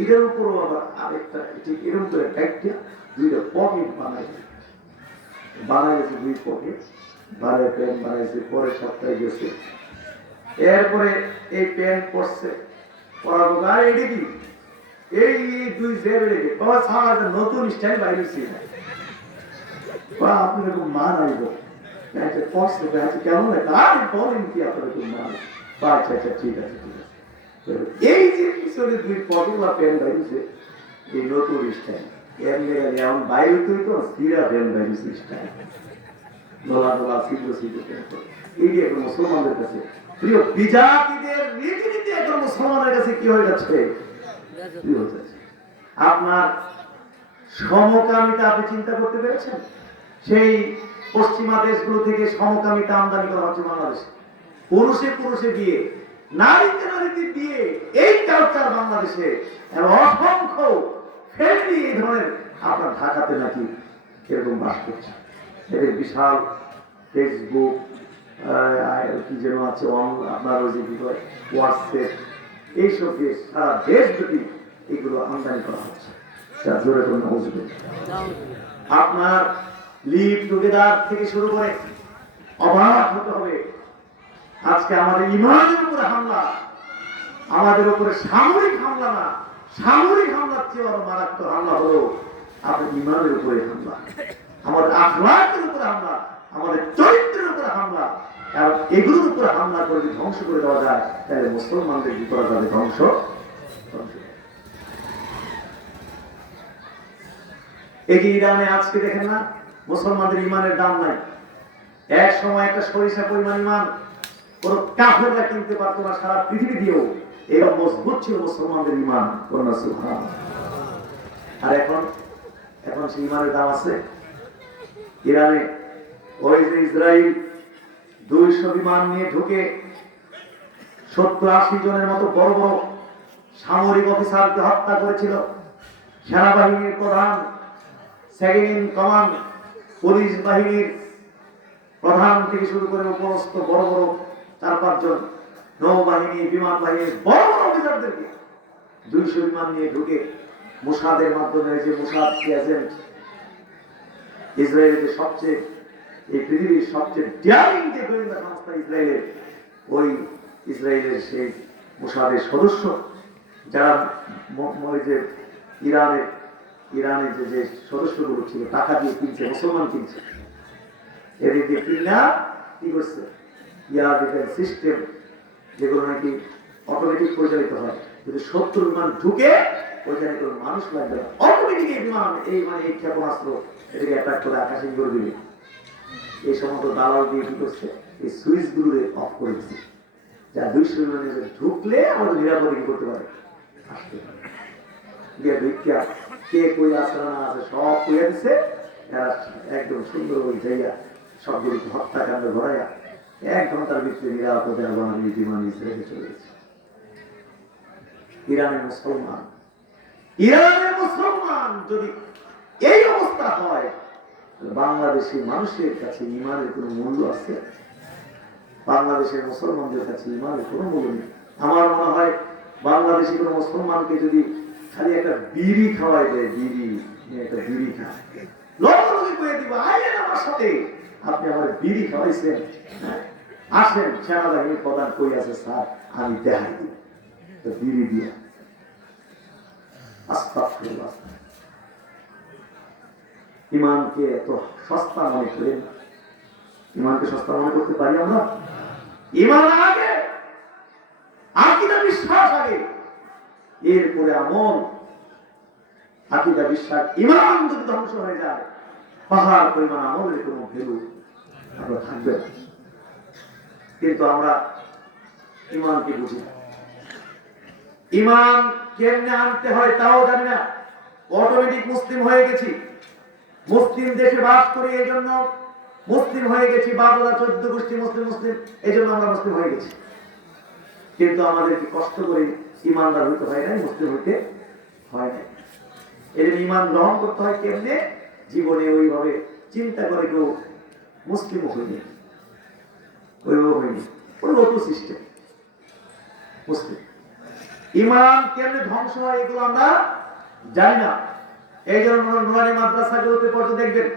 এটার উপরও আবার আরেকটা ঠিক এরকম করে একটা 2টা পকেট বানাইছে 2 পকেট বারে প্যান্ট বানাইছে। পরের সপ্তাহে গেছে, এরপরে এই প্যান্ট পরছে, পরার আর এটা কি এই 2 জেড রেখে বাবা ছাড়া নতুন স্টাইল বাইরেছি বা আপনি এরকম মান আইব পরছে কেমন আর বলেন কি আপনার এরকম মান। আচ্ছা আচ্ছা ঠিক আছে ঠিক আছে। এই যে পিছনে 2 পকেট বা প্যান্ট বাইরেছে এই নতুন স্টাইল, এর লেগে এমন বাইরে তুই তো সিরা প্যান্ট বাইরেছে স্টাইল, নোলা নোলা সিদ্ধ সিদ্ধ প্যান্ট। এই যে এখন মুসলমানদের কাছে প্রিয় বিজাতিদের রীতিনীতি এখন মুসলমানের কাছে কি হয়ে যাচ্ছে, আপনার সমকামিতা আপনি চিন্তা করতে পেরেছেন? সেই পশ্চিমা দেশগুলো থেকে সমকামিতা আমদানি করা হচ্ছে বাংলাদেশে, পুরুষে বিয়ে, নারীতে বিয়ে, এই কালচার বাংলাদেশে এবং অসংখ্য ফ্যামিলি এই ধরনের আপনার ঢাকাতে নাকি এরকম বাস করছে। এদের বিশাল ফেসবুক কি যেন আছে আপনার ওই যে কি হয় হোয়াটসঅ্যাপ, এইসব দেশ সারা দেশ যদি এগুলো আমদানি করা হচ্ছে, জোরে কোনো বুঝবে আপনার লিভ টুগেদার থেকে শুরু করে অবাক হতে হবে। আজকে আমাদের ইমানের উপরে হামলা, আমাদের উপরে সামরিক হামলা না, সামরিক হামলার চেয়ে আরো মারাত্মক হামলা হলো আপনার ইমানের উপরে হামলা, আমাদের আখলাকের উপরে হামলা, আমাদের চরিত্রের উপরে হামলা। আর এগুলোর উপরে হামলা করে যদি ধ্বংস করে দেওয়া যায়, তাহলে মুসলমানদের কি করা যাবে? ধ্বংস। এই যে ইরানে আজকে দেখেন না, মুসলমানদের ইমানের দাম নাই। এক সময় একটা সরিষা পরিমাণ ইমান কোন কাফেররা কিনতে পারতো না সারা পৃথিবী দিয়েও। এরকম মজবুত ছিল মুসলমানদের ইমান। আর এখন সে ইমানের দাম আছে? ইরানে ওই যে ইসরায়েল 200 বিমান নিয়ে ঢুকে 70-80 জনের মতো বড় বড় সামরিক অফিসারকে হত্যা করেছিল। সেনাবাহিনীর প্রধান, সেকেন্ড ইন কমান্ড, পুলিশ বাহিনীর প্রধান থেকে শুরু করে উপরস্থ বড় বড় 4-5 জন নৌবাহিনী, বিমান বাহিনীর বড় বড় অফিসারদেরকে 200 বিমান নিয়ে ঢুকে মোসাদের মাধ্যমে, যে মোসাদ এজেন্ট, ইসরায়েলের সবচেয়ে, এই পৃথিবীর সবচেয়ে ডেয়ারিং যে গোয়েন্দা সংস্থা ইসরায়েলের, ওই ইসরায়েলের সেই মোসাদের সদস্য যারা যে ইরানের যে সদস্যগুলো ছিল টাকা দিয়ে কিনছে, মুসলমান কিনছে, এদের দিয়ে কিনা কি করছে? এয়ার ডিফেন্স সিস্টেম, যেগুলো নাকি অটোমেটিক পরিচালিত হয়, যদি 70 বিমান ঢুকে ওইখানে কোনো মানুষ লাগবে না, অটোমেটিক এই বিমান এই ক্ষেপণাস্ত্র এটাকে অ্যাটাক করে আকাশে করে দিবে। এই সমস্ত দালাল দিয়ে কি করছে? এই সুইচ গুলো অফ করে দিচ্ছে, যা 200 বিমানে ঢুকলে আমাদের নিরাপদে কি করতে পারে, আসতে পারে। কে কই আছে না আছে সব কইয়া দিচ্ছে, একদম সুন্দর ওই জায়গা সবগুলোকে হত্যাকাণ্ড ঘটাইয়া 1 ঘন্টার ভিতরে নিরাপদে আবারও বিমান ইসরায়েলে চলে গেছে। ইরানের মুসলমান যদি এই অবস্থা হয়, বাংলাদেশের মানুষের কাছে ইমানের কোন মূল্য আছে? বাংলাদেশের মুসলমানদের কাছে ইমানের কোন মূল্য নেই। আমার মনে হয় বাংলাদেশি কোন মুসলমানকে যদি খালি একটা বিড়ি খাওয়াই দেয়, একটা বিড়ি খায়, লোক করে দিব, আইলেন আমার সাথে, আপনি আমার বিড়ি খাওয়াইছেন, আসেন সেনাবাহিনীর প্রধান কই আছে স্যার, আমি দেখাই দিই বিড়ি দিয়া। আস্তাগফিরুল্লাহ। ইমানকে এত সস্তা মনে করেন? ইমানকে সস্তা মনে করতে পারি আমরা? ইমান আগে, আকীদা বিশ্বাস আগে, এরপরে আমল। আকীদা বিশ্বাস, ইমান যদি ধ্বংস হয়ে যায়, পাহাড় পরিমাণ আমলের কোনো ভ্যালু আমরা থাকবে না। কিন্তু আমরা ইমানকে বুঝি না। ইমান কেমনে আনতে হয় তাও জানি না। অটোমেটিক মুসলিম হয়ে গেছি, মুসলিম দেশে বাস করি, এই জন্য মুসলিম হয়ে গেছি। 12-14 গোষ্ঠী মুসলিম, এই জন্য আমরা মুসলিম হয়ে গেছি। কিন্তু আমাদেরকে কষ্ট করে ইমানদার হইতে হয় নাই, মুসলিম হইতে হয় নাই। এর ইমান গ্রহণ করতে হয় কেমনে? জীবনে ওইভাবে চিন্তা করে কেউ মুসলিমও হয়নি, ওইভাবে হয়নি, ওই অটো সিস্টেম মুসলিম। ইমান কেমনে ধ্বংস হয় এগুলো আমরা জানি না। এই জন্য নুরানি মাদ্রাসাগুলোতে পড়তে দেখবেন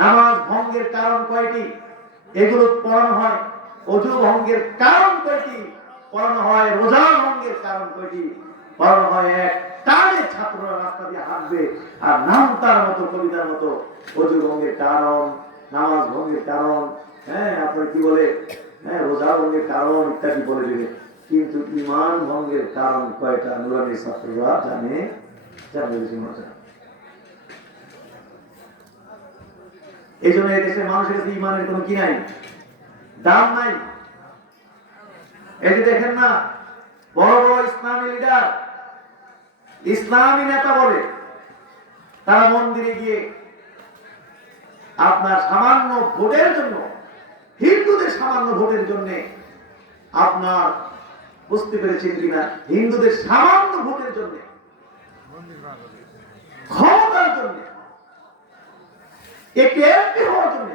নামাজ ভঙ্গের কারণ কয়টি এগুলো পড়ানো হয়, ওযু ভঙ্গের কারণ কয়টি পড়ানো হয়, রোজা ভঙ্গের কারণ কয়টি পড়ানো হয়। এক টানে ছাত্ররা রাস্তা দিয়ে হাঁটবে আর নাম তার মতো কবিতার মতো ওযু ভঙ্গের কারণ, নামাজ ভঙ্গের কারণ, আপনার কি বলে, রোজা ভঙ্গের কারণ ইত্যাদি বলে দেবে। কিন্তু ইমান ভঙ্গের কারণ কয়টা নুরানি ছাত্ররা জানে? এই জন্য এদেশের মানুষের কাছে ইমানের কোনো কি নাই, দাম নাই। এই যে দেখেন না, বড় বড় ইসলামী লিডার, ইসলামী নেতা বলে, তারা মন্দিরে গিয়ে আপনার সামান্য ভোটের জন্য, হিন্দুদের সামান্য ভোটের জন্য, আপনার বুঝতে পেরেছেন কিনা, হিন্দুদের সামান্য ভোটের জন্য, ক্ষমতার জন্য, একটু এমপি হওয়ার জন্য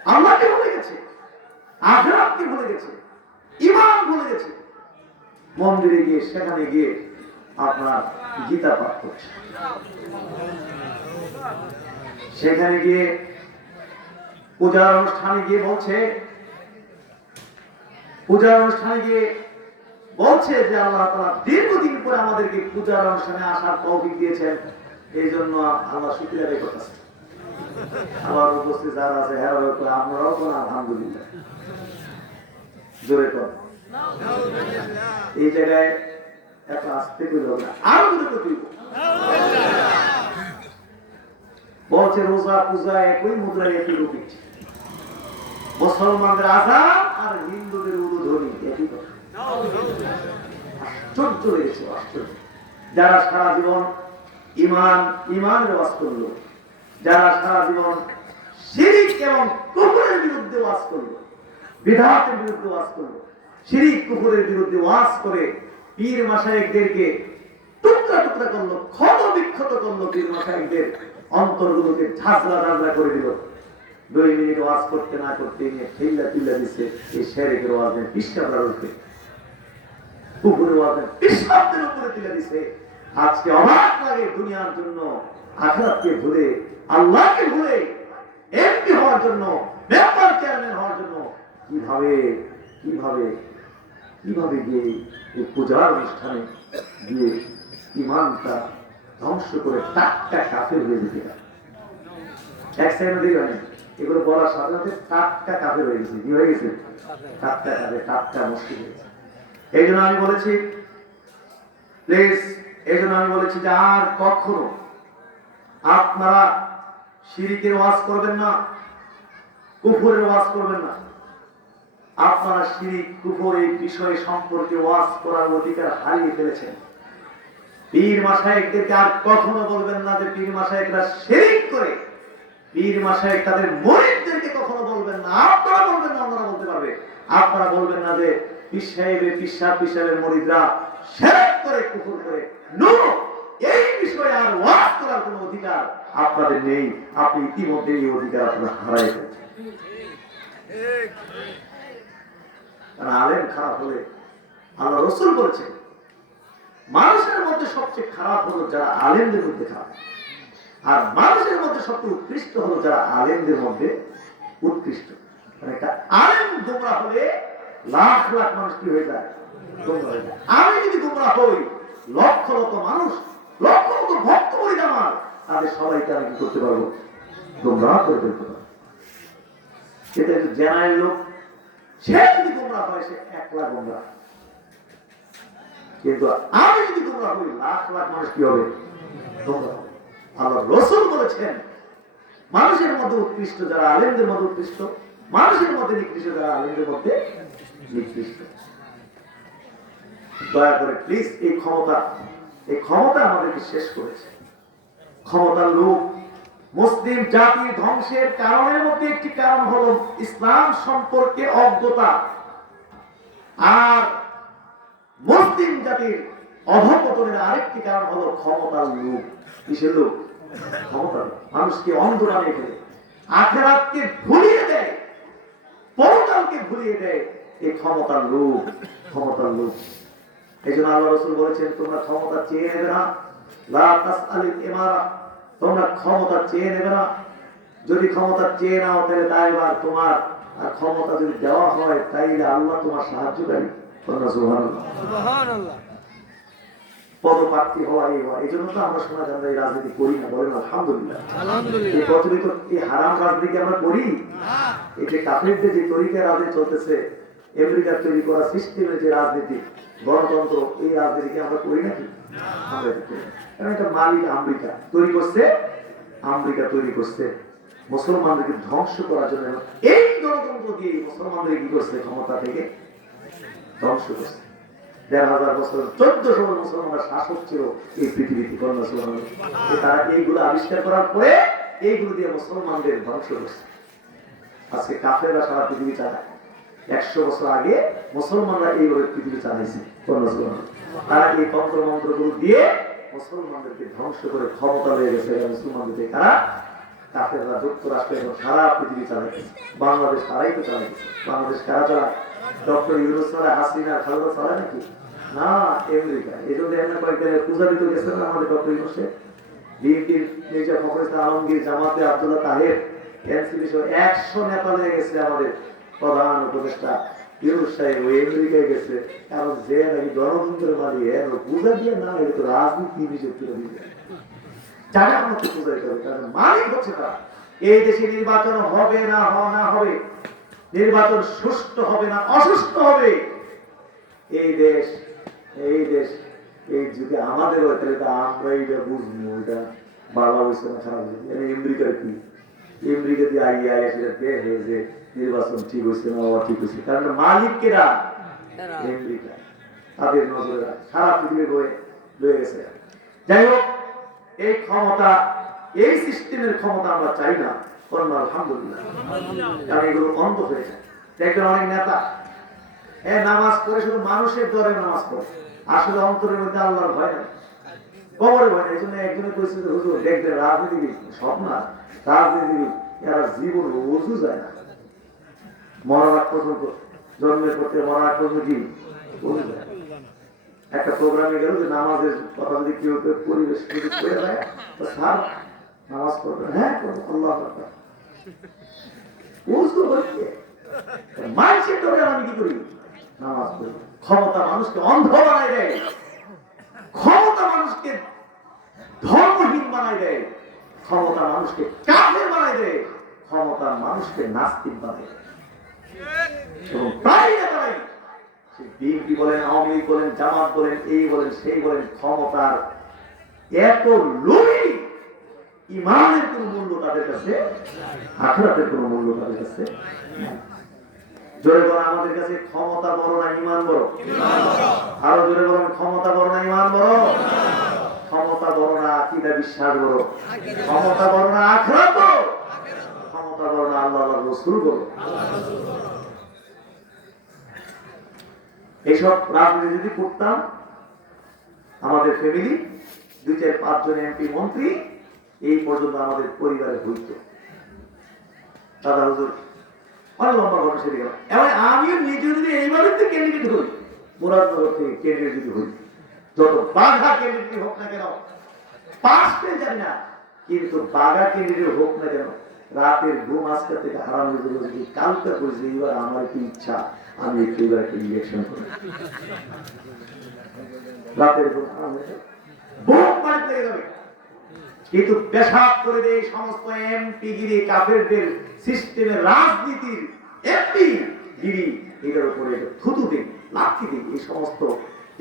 আল্লাহকে ভুলে গেছে, আখিরাতকে ভুলে গেছে, ঈমান ভুলে গেছে। মন্দিরে গিয়ে, সেখানে গিয়ে আপনার গীতা পাঠ করছে, সেখানে গিয়ে পূজার অনুষ্ঠানে গিয়ে বলছে যে আল্লাহ তাআলা দীর্ঘদিন পরে আমাদেরকে পূজার অনুষ্ঠানে আসার তৌফিক দিয়েছেন, এই জন্য আল্লাহ শুকরিয়া আদায় করতেছে। আমার উপস্থিত যারা আছে হ্যাঁ আপনারাও কোন আলহামদুলিল্লাহ জোরে কর। এই জায়গায় এত আসতে করল না, আরো জোরে করতে বলছে রোজা পূজা একই মুদ্রায় একই রূপে, মুসলমানদের আযান আর হিন্দুদের উলুধ্বনি একই কথা। আশ্চর্য হয়েছে, আশ্চর্য। যারা সারা জীবন ইমানের ওয়াজ করলো, যারা সারা জীবন শিরক এবং কুফরের বিরুদ্ধে ওয়াজ করলো, বিদআতের বিরুদ্ধে ওয়াজ করলো, শিরক কুফরের বিরুদ্ধে ওয়াজ করে পীর মাশায়েখদেরকে টুকরা টুকরা করলো, ক্ষত বিক্ষত করলো, পীর মাশায়েখদের অন্তরগুলোকে ঝাঁঝরা ঝাঁঝরা করে দিল। 2 মিনিট ওয়াজ করতে না করতে নিয়ে ঠেল্লা তুলে দিচ্ছে এই শিরকের ওয়াজে পিশাবরা রূপে, কুফরের ওয়াজে পিশাবদের উপরে তুলে দিচ্ছে। আজকে অবাক লাগে দুনিয়ার জন্য আখিরাতকে ভুলে আল্লাহকে ভুলে এমপি হওয়ার জন্য, মেম্বার চেয়ারম্যান হওয়ার জন্য কিভাবে কিভাবে কিভাবে গিয়ে এই পূজার অনুষ্ঠানে গিয়ে ইমানটা ধ্বংস করে টাটকা কাফের হয়ে যেতে পারে। এক সেকেন্ড হয় এগুলো বলার সাথে সাথে টাটকা কাফের হয়ে গেছে, কি হয়ে গেছে? টাটকা কাফের, টাটকা মুশকিল হয়েছে। এই জন্য আমি বলেছি প্লিজ, এই জন্য আমি বলেছি যে আর কখনো আপনারা শিরকের ওয়াজ করবেন না, কুফরের ওয়াজ করবেন না। আপনারা শিরক কুফর এই বিষয় সম্পর্কে ওয়াজ করার অধিকার হারিয়ে ফেলেছেন। পীর মাশায়েখদেরকে আর কখনো বলবেন না যে পীর মাশায়েখরা শিরক করে। পীর মাশায়েখ তাদের মুরিদদেরকে কখনো বলবেন না, আপনারা বলবেন না, ওনারা বলতে পারবে। আপনারা বলবেন না যে পীর সাহেবের মুরিদরা শিরক করে, কুফর করে। নো, এই বিষয়ে আর ওয়াজ করার কোনো অধিকার আপনাদের নেই। আপনি ইতিমধ্যে এই অধিকার আপনারা হারাই ফেলেছেন। আলেম খারাপ হলে আল্লাহ রাসূল বলেছেন মানুষের মধ্যে সবচেয়ে খারাপ হলো যারা আলেমদের মধ্যে খারাপ, আর মানুষের মধ্যে সবচেয়ে উৎকৃষ্ট হলো যারা আলেমদের মধ্যে উৎকৃষ্ট। মানে একটা আলেম গোমরাহ হলে লাখ লাখ মানুষ কি হয়ে যায়? গোমরাহ হয়ে যায়। আমি যদি গোমরাহ হই, লক্ষ লক্ষ মানুষ, লক্ষ লক্ষ ভক্ত বলি আমার, তাদের সবাইকে আমি কি করতে পারবো? গোমরাহ করে ফেলতে পারবো। সেটা একটু জেনারেল লোক, সে যদি গোমরাহ হয় সে একলা গোমরাহ, কিন্তু আমি যদি গোমরাহ হই লাখ লাখ মানুষ কি হবে? গোমরাহ। আল্লাহ রাসূল বলেছেন মানুষের মধ্যে উৎকৃষ্ট যারা আলেমদের মধ্যে উৎকৃষ্ট, মানুষের মধ্যে নিকৃষ্ট যারা আলেমদের মধ্যে নিকৃষ্ট। দয়া করে প্লিজ এই ক্ষমতা আমাদেরকে শেষ করেছে। ক্ষমতার লোক মুসলিম জাতির ধ্বংসের কারণের মধ্যে একটি কারণ হলো ইসলাম সম্পর্কে অজ্ঞতা, আর মুসলিম জাতির অধঃপতনের আরেকটি কারণ হলো ক্ষমতার লোভ। কিসের লোভ? ক্ষমতার। মানুষকে অন্ধ বানিয়ে ফেলে, আখিরাতকে ভুলিয়ে দেয়, পরকালকে ভুলিয়ে দেয় এই ক্ষমতার লোভ, ক্ষমতার লোভ। এই জন্য আল্লাহ রাসূল বলেছেন তোমরা ক্ষমতা চেয়ে নেবে না, লা তাসআলিল ইমারা, তোমরা ক্ষমতা চেয়ে নেবে না। যদি ক্ষমতা চেয়ে নাও তাহলে দায়ভার তোমার, আর ক্ষমতা যদি দেওয়া হয় তাইলে আল্লাহ তোমার সাহায্যকারী। সুবহানাল্লাহ। পদপ্রার্থী হওয়া এই জন্য তো আমরা শোনা যান এই রাজনীতি করি না, বলেন আলহামদুলিল্লাহ। এই প্রচলিত এই হারাম রাজনীতি আমরা করি। এই যে কাফেরদের যে তরিকা রাজনীতি চলতেছে, আমেরিকার তৈরি করা সিস্টেমের যে রাজনীতি, গণতন্ত্র, এই রাজনীতিকে আমরা করি নাকি? আমরা করি। কারণ এটা মালিক আমেরিকা তৈরি করছে, আমেরিকা তৈরি করছে মুসলমানদেরকে ধ্বংস করার জন্য। এই গণতন্ত্র দিয়ে মুসলমানদের কি করছে? ক্ষমতা থেকে ধ্বংস করছে। ১,৫০০ বছর ১৪০০ মুসলমানরা শাসক ছিল এই পৃথিবীতে। তারা এইগুলো আবিষ্কার করার পরে এইগুলো দিয়ে মুসলমানদের ধ্বংস করছে। আজকে কাফেররা সারা পৃথিবী চালায়। ১০০ বছর আগে মুসলমানরা এইভাবে পৃথিবী চালাইছে। তারা এই তন্ত্র মন্ত্রগুলো দিয়ে মুসলমানদেরকে ধ্বংস করে ক্ষমতা হয়ে গেছে। মুসলমানদের কারা? কাফেররা যুক্তরাষ্ট্রে সারা পৃথিবী চালাইছে। বাংলাদেশ তারাই তো চালাইছে। বাংলাদেশ কারা চালায়? ডক্টর ইউনূস চালায়, হাসিনা খালেদা চালায় নাকি? না, আমেরিকা। এই জন্য কয়েকদিন পূজা দিতে গেছিলেন আমাদের ডক্টর ইউনূসে। বিএনপির মির্জা ফখরুল ইসলাম আলমগীর, জামাতে আব্দুল্লাহ তাহের, এনসিপি সহ ১০০ নেতা নিয়ে গেছে আমাদের প্রধান উপদেষ্টা ইউনূস সাহেব। ওই আমেরিকায় গেছে, কারণ যে নাকি গণতন্ত্রের মালিক, পূজা দিয়ে না হলে তো রাজনীতি নিজে তুলে দিবে। জায়গা মতো বুঝাইতে হবে, কারণ মালিক হচ্ছে তারা। এই দেশে নির্বাচন হবে না হবে, নির্বাচন সুষ্ঠু হবে না অসুষ্ঠু হবে, এই দেশ এই যুগে আমাদের আমরা এইটা বুঝবো, এটা বাবা হয়েছে না খারাপ হয়েছে। আমেরিকার কি আমেরিকা দিয়ে আইয়া সেটা দেখে যে নির্বাচন ঠিক হয়েছে না ঠিক হয়েছে, কারণ মালিক কেরা আমেরিকা, তাদের নজরে সারা পৃথিবী বয়ে লয়ে গেছে। যাই হোক, এই ক্ষমতা, এই সিস্টেমের ক্ষমতা আমরা চাই না। আলহামদুলিল্লাহ, কারণ এগুলো অন্ধ হয়ে যায়। দেখবেন অনেক নেতা নামাজ পড়ে শুধু মানুষের দরে নামাজ পড়ে, আসলে অন্তরের মধ্যে আল্লাহর ভয় নাই, কবরে ভয় নাই। এই জন্য একজনে কইছে যে হুজুর দেখবেন রাজনীতিবিদ সব না, রাজনীতিবিদ এরা জীবন ওজু যায় না, মরার আগ পর্যন্ত, জন্মের করতে মরার আগ পর্যন্ত কি ওজু যায়। একটা প্রোগ্রামে গেল যে নামাজের কথা যদি কেউ পরিবেশ যদি করে দেয় তো স্যার নামাজ পড়বেন, হ্যাঁ আল্লাহ ওজু হচ্ছে মানুষের দরে আমি কি করি নামাজ পড়ি। ক্ষমতা মানুষকে অন্ধ বানাই দেয়, ক্ষমতা মানুষকে ধর্মহীন বানাই দেয়, ক্ষমতা মানুষকে কাফের বানাই দেয়, ক্ষমতা মানুষকে নাস্তিক বানাই দেয়। এবং প্রায় তারাই বিএনপি বলেন, আওয়ামী লীগ বলেন, জামাত বলেন, এই বলেন সেই বলেন, ক্ষমতার এত লোভী, ইমানের কোন মূল্য তাদের কাছে, আখিরাতের কোন মূল্য তাদের কাছে। জোরে বলেন আমাদের কাছে ক্ষমতা বড় না ইমান বড়? আরো জোরে বলেন ক্ষমতা বড় না ইমান বড়? ক্ষমতা বড় না আকীদা বিশ্বাস বড়? ক্ষমতা বড় না আখিরাত বড়? ক্ষমতা বড় না আল্লাহ আল্লাহর রাসূল বড়? এইসব রাজনীতি যদি করতাম, আমাদের ফ্যামিলি 2-4-5 জন এমপি মন্ত্রী এই পর্যন্ত আমাদের পরিবারে হইত। দাদা হুজুর অনেক লম্বা ঘটনা সেরে গেল। এবার আমিও নিজে যদি এইবারে ক্যান্ডিডেট হই, মুরাদনগর থেকে ক্যান্ডিডেট যদি হই, যত বাঘা ক্যান্ডিডেট হোক না কেন, পাস পেয়ে যাবে না, কিন্তু বাঘা ক্যান্ডিডেট হোক না কেন, রাতের ঘুম আজকে থেকে হারাম হয়ে যাবে। যদি কালকে বলছি এবার আমার একটু ইচ্ছা, আমি একটু এবার একটা ইলেকশন করি, রাতের ঘুম হারাম হয়ে যাবে, বুক মার লেগে যাবে। কিন্তু পেশাব করে দেয় সমস্ত এমপি গিরি, কাফেরদের সিস্টেমের রাজনীতির এমপি গিরি, এটার উপরে থুতু দিন, লাঠি দিন।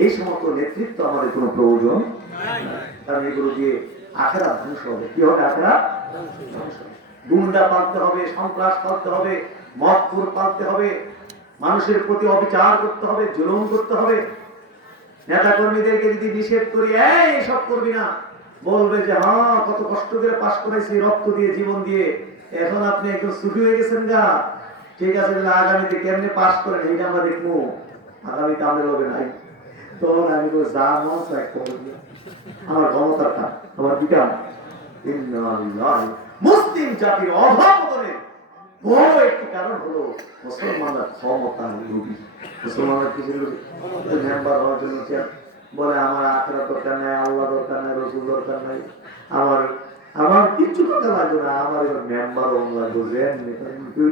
এই সমস্ত নেতৃত্ব আমাদের কোনো প্রয়োজন নাই, কারণ এগুলো দিয়ে আখেরাত ধ্বংস হবে। কি হবে? আখেরাত ধ্বংস হবে। গুন্ডা পালতে হবে, সন্ত্রাস পালতে হবে, মদখোর পালতে হবে, মানুষের প্রতি অবিচার করতে হবে, জুলুম করতে হবে। নেতা কর্মীদেরকে যদি নিষেধ করি এইসব করবি না, বলবে যে হ্যাঁ কত কষ্ট করে পাশ করাইছি, রক্ত দিয়ে, জীবন দিয়ে, এখন আপনি একটু ছুটি হয়ে গেছেন গা, ঠিক আছে আগামীতে কেমনে পাশ করেন এইটা আমরা দেখবো, আগামীতে আমাদের হবে নাই। তখন আমি যা মন চাই আমার ক্ষমতাটা, আমার বিকাম। মুসলিম জাতির অভাবনের বড় একটি কারণ হলো মুসলমানরা ক্ষমতা লোভী। মুসলমানরা কিছু মেম্বার হওয়ার জন্য বলে আমার আখিরাত দরকার নাই, আল্লাহ দরকার নাই, রাসূল দরকার নাই, আমার কিছু কথা লাগবে না, আমার এবার মেম্বার লাগবে।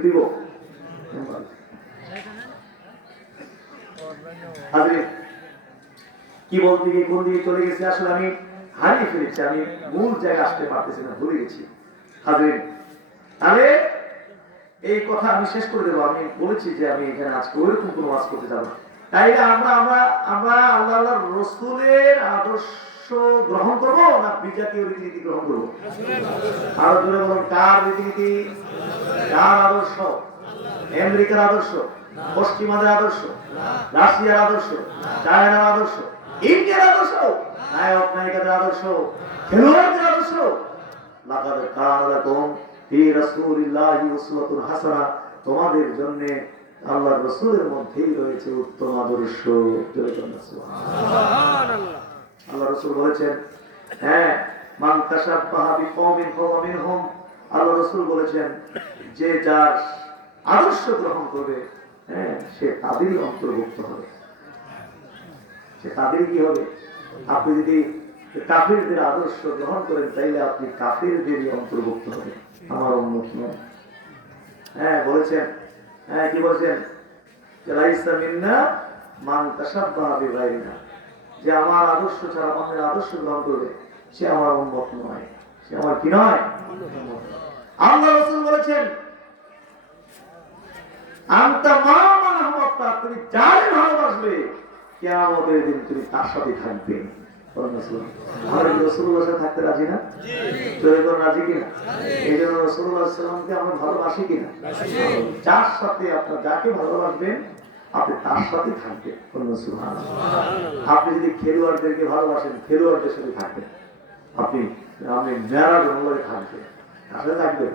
দিব কি বলতে গিয়ে কোন দিকে চলে গেছে আসলে আমি হারিয়ে ফেলেছি, আমি মূল জায়গায় আসতে পারতেছি না, ভুলে গেছি। হাজরিন, তাহলে এই কথা আমি শেষ করে দেবো। আমি বলেছি যে আমি এখানে আজকে ওইরকম কোনো ওয়াজ করতে যাবো না। তাইলে আমরা আল্লাহ রাসূলের আদর্শ গ্রহণ করব না বিজাতীয় রীতিনীতি গ্রহণ করব? আরো জোরে বলুন, কার রীতিনীতি, কার আদর্শ? আমেরিকার আদর্শ, পশ্চিমাদের আদর্শ, রাশিয়ার আদর্শ, চায়নার আদর্শ, ইন্ডিয়ার আদর্শ, নায়ক নায়িকাদের আদর্শ, খেলোয়াড়দের আদর্শ? লাকাদ কানা লাকুম ফি রাসূলিল্লাহি উসওয়াতুন হাসানাহ, তোমাদের জন্য আল্লাহর রাসূলের মধ্যেই রয়েছে উত্তম আদর্শ। সুবহানাল্লাহ। আল্লাহ রাসূল বলেছেন, হ্যাঁ, মান তাশাব্বাহা বিকওমিন ফাহুয়া মিনহুম। আল্লাহ রাসূল বলেছেন যে যার আদর্শ গ্রহণ করবে, হ্যাঁ, সে তাদেরই অন্তর্ভুক্ত হবে, সে তাদেরই কি হবে? আপনি যদি কাফিরদের আদর্শ গ্রহণ করেন তাইলে আপনি কাফিরদেরই অন্তর্ভুক্ত হবে, আমার উম্মত নয়। হ্যাঁ বলেছেন, হ্যাঁ কি বলেছেন? লাইসা মিন্না মান তাশাব্বাহা বিগাইরিনা, যে আমার আদর্শ ছাড়া অন্যের আদর্শ গ্রহণ করবে সে আমার উম্মত নয়। সে আমার কি নয়? আল্লাহ রাসূল বলেছেন আনতা মা মান আহবাবতা, তুমি যারে ভালোবাসবে কিয়ামতের দিন তুমি তার সাথে থাকবে। আমরা রাসূলুল্লাহর সাথে থাকতে রাজি না? জোরে করে রাজি কিনা? এই জন্য রাসূলুল্লাহ সাল্লাল্লাহু আলাইহি ওয়াসাল্লামকে আমরা ভালোবাসি কিনা? যার সাথে আপনি যাকে ভালোবাসবেন আপনি তার সাথে থাকবেন। সুবহানাল্লাহ। আপনি যদি খেলোয়াড়দেরকে ভালোবাসেন খেলোয়াড়দের সাথে থাকবেন। আপনি ম্যারাডোনার থাকবেন, আসলে থাকবেন।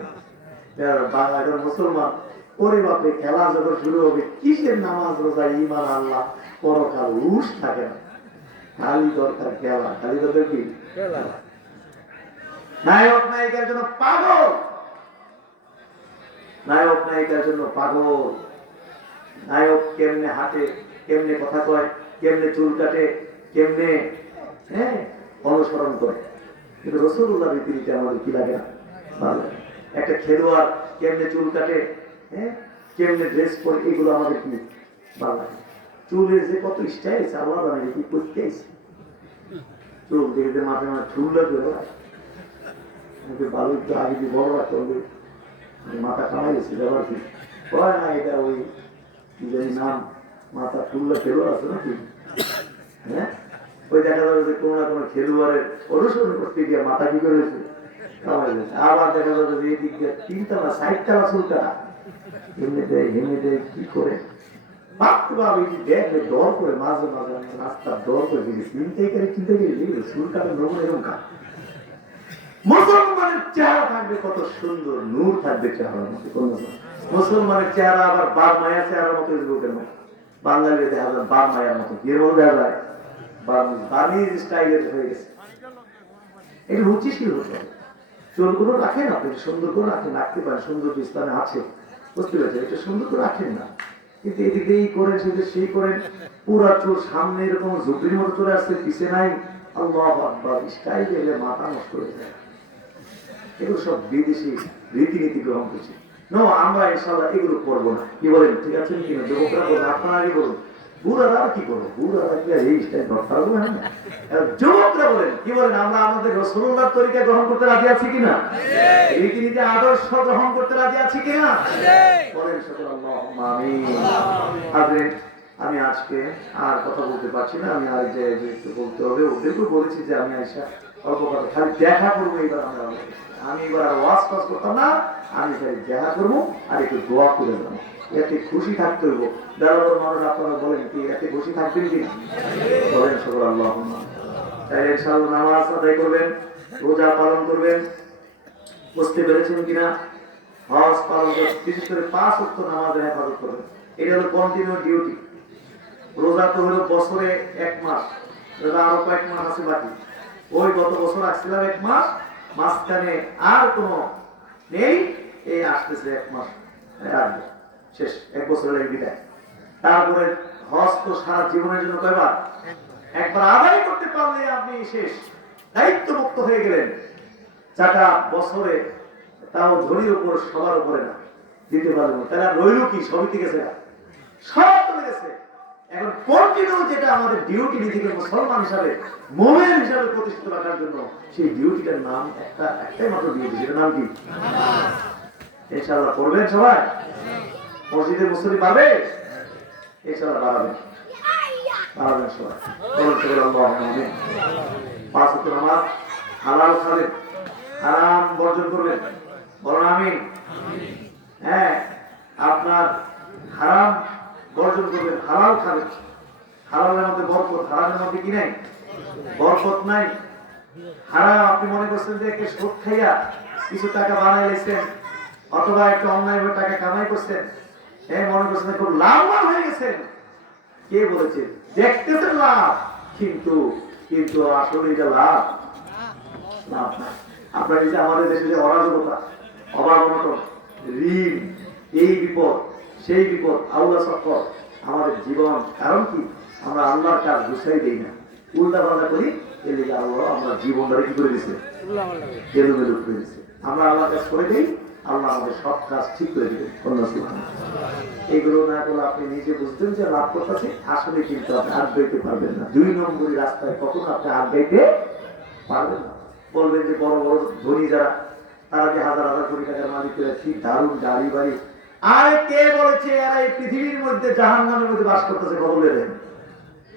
বাংলাদেশের মুসলমান ওরে বাপে খেলা যখন শুরু হবে কিসের নামাজ রোজা ঈমান আল্লাহ পরকাল উস থাকে না, খালি দরকার খেলা, খালি দরকার কি খেলা। নায়ক নায়িকার জন্য পাগল, নায়ক নায়িকার জন্য পাগল। নায়ক কেমনে হাঁটে, কেমনে কথা কয়, কেমনে চুল কাটে, কেমনে অনুসরণ করে। কিন্তু রাসূলুল্লাহর রীতিনীতি আমাদের কি লাগে না? ভালো লাগে। একটা খেলোয়াড় কেমনে চুল কাটে, কেমনে ড্রেস পরে, এগুলো আমাদের কি ভালো লাগে। চুলের যে কত স্টাইল আছে আল্লাহ বানিয়ে কি করতে আইছে। চুল দেখে মাথায় মাথায় চুল লাগবে, ভালো একটু আগে দিয়ে বড় রাখতে হবে, মাথা কামাই গেছে ব্যাপার কি কয় না। এটা ওই নাম মাথা চুল্লা খেলোয়াড় আছে নাকি, ওই দেখা যাবে যে কোনো না কোনো খেলোয়াড়ের অনুসরণ করতে গিয়ে মাথা কি করেছে কামাই গেছে। আবার দেখা যাবে যে এই দিক দিয়ে 3 তলা 4 তলা চুলটা হেমে দেয় কি করে দেখলে ডর করে, মাঝে মাঝে রাস্তার ডর করে চিন্তা গেলে চুল কাটা নমন এরকম কাজ। মুসলমানের চেহারা থাকবে কত সুন্দর, নূর থাকবে চেহারার মধ্যে। মুসলমানের চেহারা আবার বাপ মায়ের চেহারার মতো কেন? বাঙালির দেখা যায় বাপ মায়ের মতো, কি বলে দেখা যায় বার্মিজ স্টাইলের হয়ে গেছে। এটা রুচিশীল হতে হবে। চুলগুলো রাখেন আপনি সুন্দর করে রাখেন, রাখতে পারেন, সুন্দর ইসলামে আছে, বুঝতে পেরেছেন? এটা সুন্দর করে রাখেন না, কিন্তু এদিকে এই করেন সেদিকে সেই করেন, পুরা চুল সামনে এরকম ঝুঁকির মতো চলে আসছে, পিছে নাই। আল্লাহু আকবার, স্টাইল এলে মাথা নষ্ট হয়ে যায়। এগুলো সব বিদেশি রীতিনীতি গ্রহণ করছে। নো, আমরা ইনশাআল্লাহ এগুলো করবো না। কি বলেন? ঠিক আছে কিনা? যুবকরা বলেন, আপনারা কি বলুন? বুড়ারা কি করবো? বুড়ারা কি এই স্টাইল দরকার হবে না? যুবকরা বলেন, কি বলেন? আমরা আমাদের রাসূলুল্লাহর তরিকা গ্রহণ করতে রাজি আছি কিনা? রীতিনীতি আদর্শ গ্রহণ করতে রাজি আছি কিনা? বলেন সকল আল্লাহুম্মা আমিন। হাজরিন, আমি আজকে আর কথা বলতে পারছি না, আমি আর যে একটু বলতে হবে। ওদেরকে বলেছি যে আমি আইসা অল্প কথা খালি দেখা করবো। এবার আমি এবার আর ওয়াজ পাস করতাম না, আমি খালি দেখা করবো আর একটু দোয়া করে দেবো। এতে খুশি থাকতে হইব। দাঁড়াবার মানুষ আপনারা বলেন কি এতে খুশি থাকবেন কিনা? বলেন সকল আল্লাহুম্মা। তাই ইনশাআল্লাহ নামাজ আদায় করবেন, রোজা পালন করবেন, বুঝতে পেরেছেন কিনা? হজ পালন করবেন, বিশেষ করে 5 ওয়াক্ত নামাজের হেফাজত করবেন। এটা হলো কন্টিনিউ ডিউটি। রোজা তো হলো বছরে 1 মাস, রোজা আরো কয়েক মাস আছে বাকি। ওই গত বছর আসছিলাম 1 মাস, মাঝখানে আর কোনো নেই, এই আসতেছে 1 মাস রাখবো, শেষ 1 বছরের বিদায়। তারপরে হজ তো সারা জীবনের জন্য কয়বার? একবার আদায় করতে পারলে আপনি শেষ, দায়িত্বমুক্ত হয়ে গেলেন। চাকা বছরে তাও ধরির উপর সবার উপরে না দিতে পারবেন, তারা রইল কি? সবই ঠিক আছে, সব চলে গেছে। এখন কন্টিনিউ যেটা আমাদের ডিউটি, নিজেকে মুসলমান হিসাবে মুমিন হিসাবে প্রতিষ্ঠিত রাখার জন্য, সেই ডিউটিটার নাম একটাই মাত্র ডিউটি, সেটার নাম কি? ইনশাআল্লাহ করবেন সবাই। মসজিদে মুসল্লি পাবে ইনশাআল্লাহ, বাড়াবেন সবাই। আমিন। 5 ওয়াক্ত নামাজ হালাল খাবেন, হারাম বর্জন করবেন, বলুন আমিন। হ্যাঁ, আপনার হারাম বর্জন করবেন, হালাল খাবেন। হালালের মধ্যে বরকত, হারামের মধ্যে কি নাই? বরকত নাই। হারাম আপনি মনে করছেন যে একটা সুদ খাইয়া কিছু টাকা বানাই লেছেন, অথবা একটা অন্যায় টাকা কামাই করছেন, মনে করছেন খুব লাভবান হয়ে গেছেন। কে বলেছে? দেখতেছেন লাভ, কিন্তু কিন্তু আসলে এটা লাভ লাভ না। আপনার এই যে আমাদের দেশে যে অরাজকতা, অভাব অনটন, ঋণ, এই বিপদ সেই বিপদ, আল্লাহ সফর আমাদের জীবন। কারণ কি? আমরা আল্লাহর কাজ গুছাই দিই না, উল্টা পাল্টা করি। এর লিগে আল্লাহ আমরা জীবনটারে কি করে দিচ্ছে? এলোমেলো করে দিচ্ছে। আমরা আল্লাহর কাজ করে দিই, আল্লাহ আমাদের সব কাজ ঠিক করে দিবে। এগুলো না করলে আপনি নিজে বুঝবেন যে লাভ করতেছে, আসলে কিন্তু আপনি আগ গাইতে পারবেন না। 2 নম্বরই রাস্তায় কখনো আপনি আগ গাইতে পারবেন না। বলবেন যে বড় বড় ধনী যারা, তারা যে হাজার হাজার কোটি টাকার মালিক করে, কি দারুণ গাড়ি বাড়ি। আর কে বলেছে এরা এই পৃথিবীর মধ্যে জাহান্নামের মধ্যে বাস করতেছে? খবর দিয়ে দেন।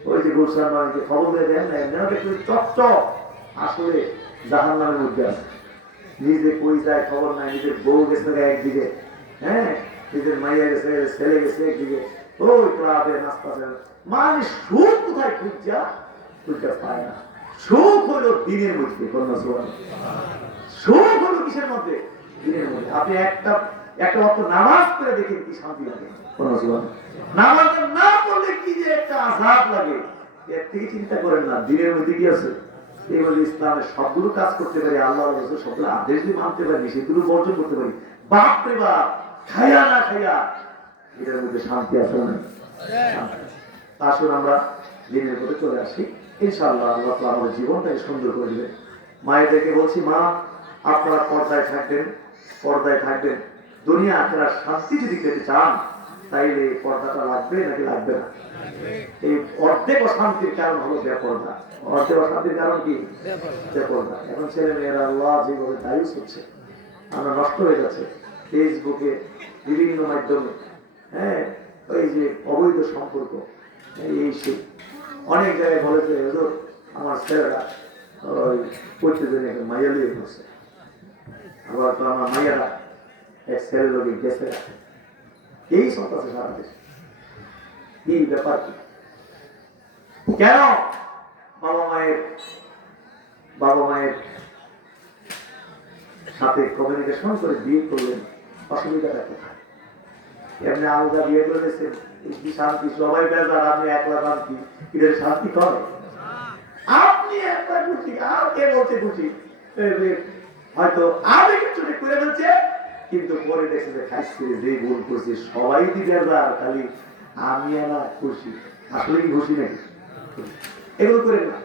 ওই যে গুলশান মালিককে খবর দিয়ে দেন না, এমনি একটু চকচক, আসলে জাহান্নামের মধ্যে আছে। নিজে কই যায় খবর নাই, নিজের বউ গেছে একদিকে, হ্যাঁ, নিজের মাইয়া গেছে, ছেলে গেছে একদিকে, ওই ক্লাবে নাস্তা। মানে সুখ কোথায় খুঁজা পায় না। সুখ হলো দিনের মধ্যে। সুখ হলো কিসের মধ্যে? দিনের মধ্যে। আপনি একটা অর্থ নামাজ পড়ে দেখেন কি শান্তি লাগে। নামাজ না পড়লে কি যে একটা আযাব লাগে, এর থেকে চিন্তা করেন না। দিনের মধ্যে কি আছে? এই বলে ইসলামের সবগুলো কাজ করতে পারি, আল্লাহ রাসূল সবগুলো আদেশ দিয়ে মানতে পারি, সেগুলো বর্জন করতে পারি। বাপ রে বাপ, খাইয়া না খাইয়া এটার মধ্যে শান্তি আছে না? আসুন আমরা দিনের মধ্যে চলে আসি, ইনশাআল্লাহ আল্লাহ তাআলা আমাদের জীবনটাকে সুন্দর করে দিবেন। মায়েদেরকে বলছি, মা আপনারা পর্দায় থাকবেন, পর্দায় থাকবেন। দুনিয়া আখিরাত শান্তি যদি পেতে চান, তাইলে পর্দাটা লাগবে নাকি লাগবে না? এই অর্ধেক অশান্তির কারণ হলো বেপর্দা। অর্ধেক অশান্তির কারণ কি? বেপর্দা। এখন ছেলে মেয়েরা আল্লাহ যেভাবে দায়ুস হচ্ছে, আমরা নষ্ট হয়ে যাচ্ছে ফেসবুকে, বিভিন্ন মাধ্যমে, হ্যাঁ, ওই যে অবৈধ সম্পর্ক, এই সে অনেক জায়গায় বলেছে, হুজুর আমার ছেলেরা ওই প্রত্যেকদিন একটা মাইয়া লিয়ে বসে, আবার তো আমার মাইয়ারা এক ছেলে লোকে গেছে, এই সব আছে সারা দেশে। কি ব্যাপার? কি কেন বাবা মায়ের সাথে কমিউনিকেশন করে বিয়ে করলেন? অসুবিধাটা কোথায়? এমনি আলাদা বিয়ে করে দিয়েছেন, কি শান্তি? সবাই বেজার, আপনি একলা শান্তি, এদের শান্তি করে? আপনি একটা খুশি, আর কে বলছে খুশি? হয়তো আগে কিছু করে ফেলছে, কিন্তু পরে দেখছে যে খাইছে, যে ভুল করছে সবাই দিবে, আর খালি আমি আমার খুশি। আসলে কি খুশি নাকি? এগুলো করেন না।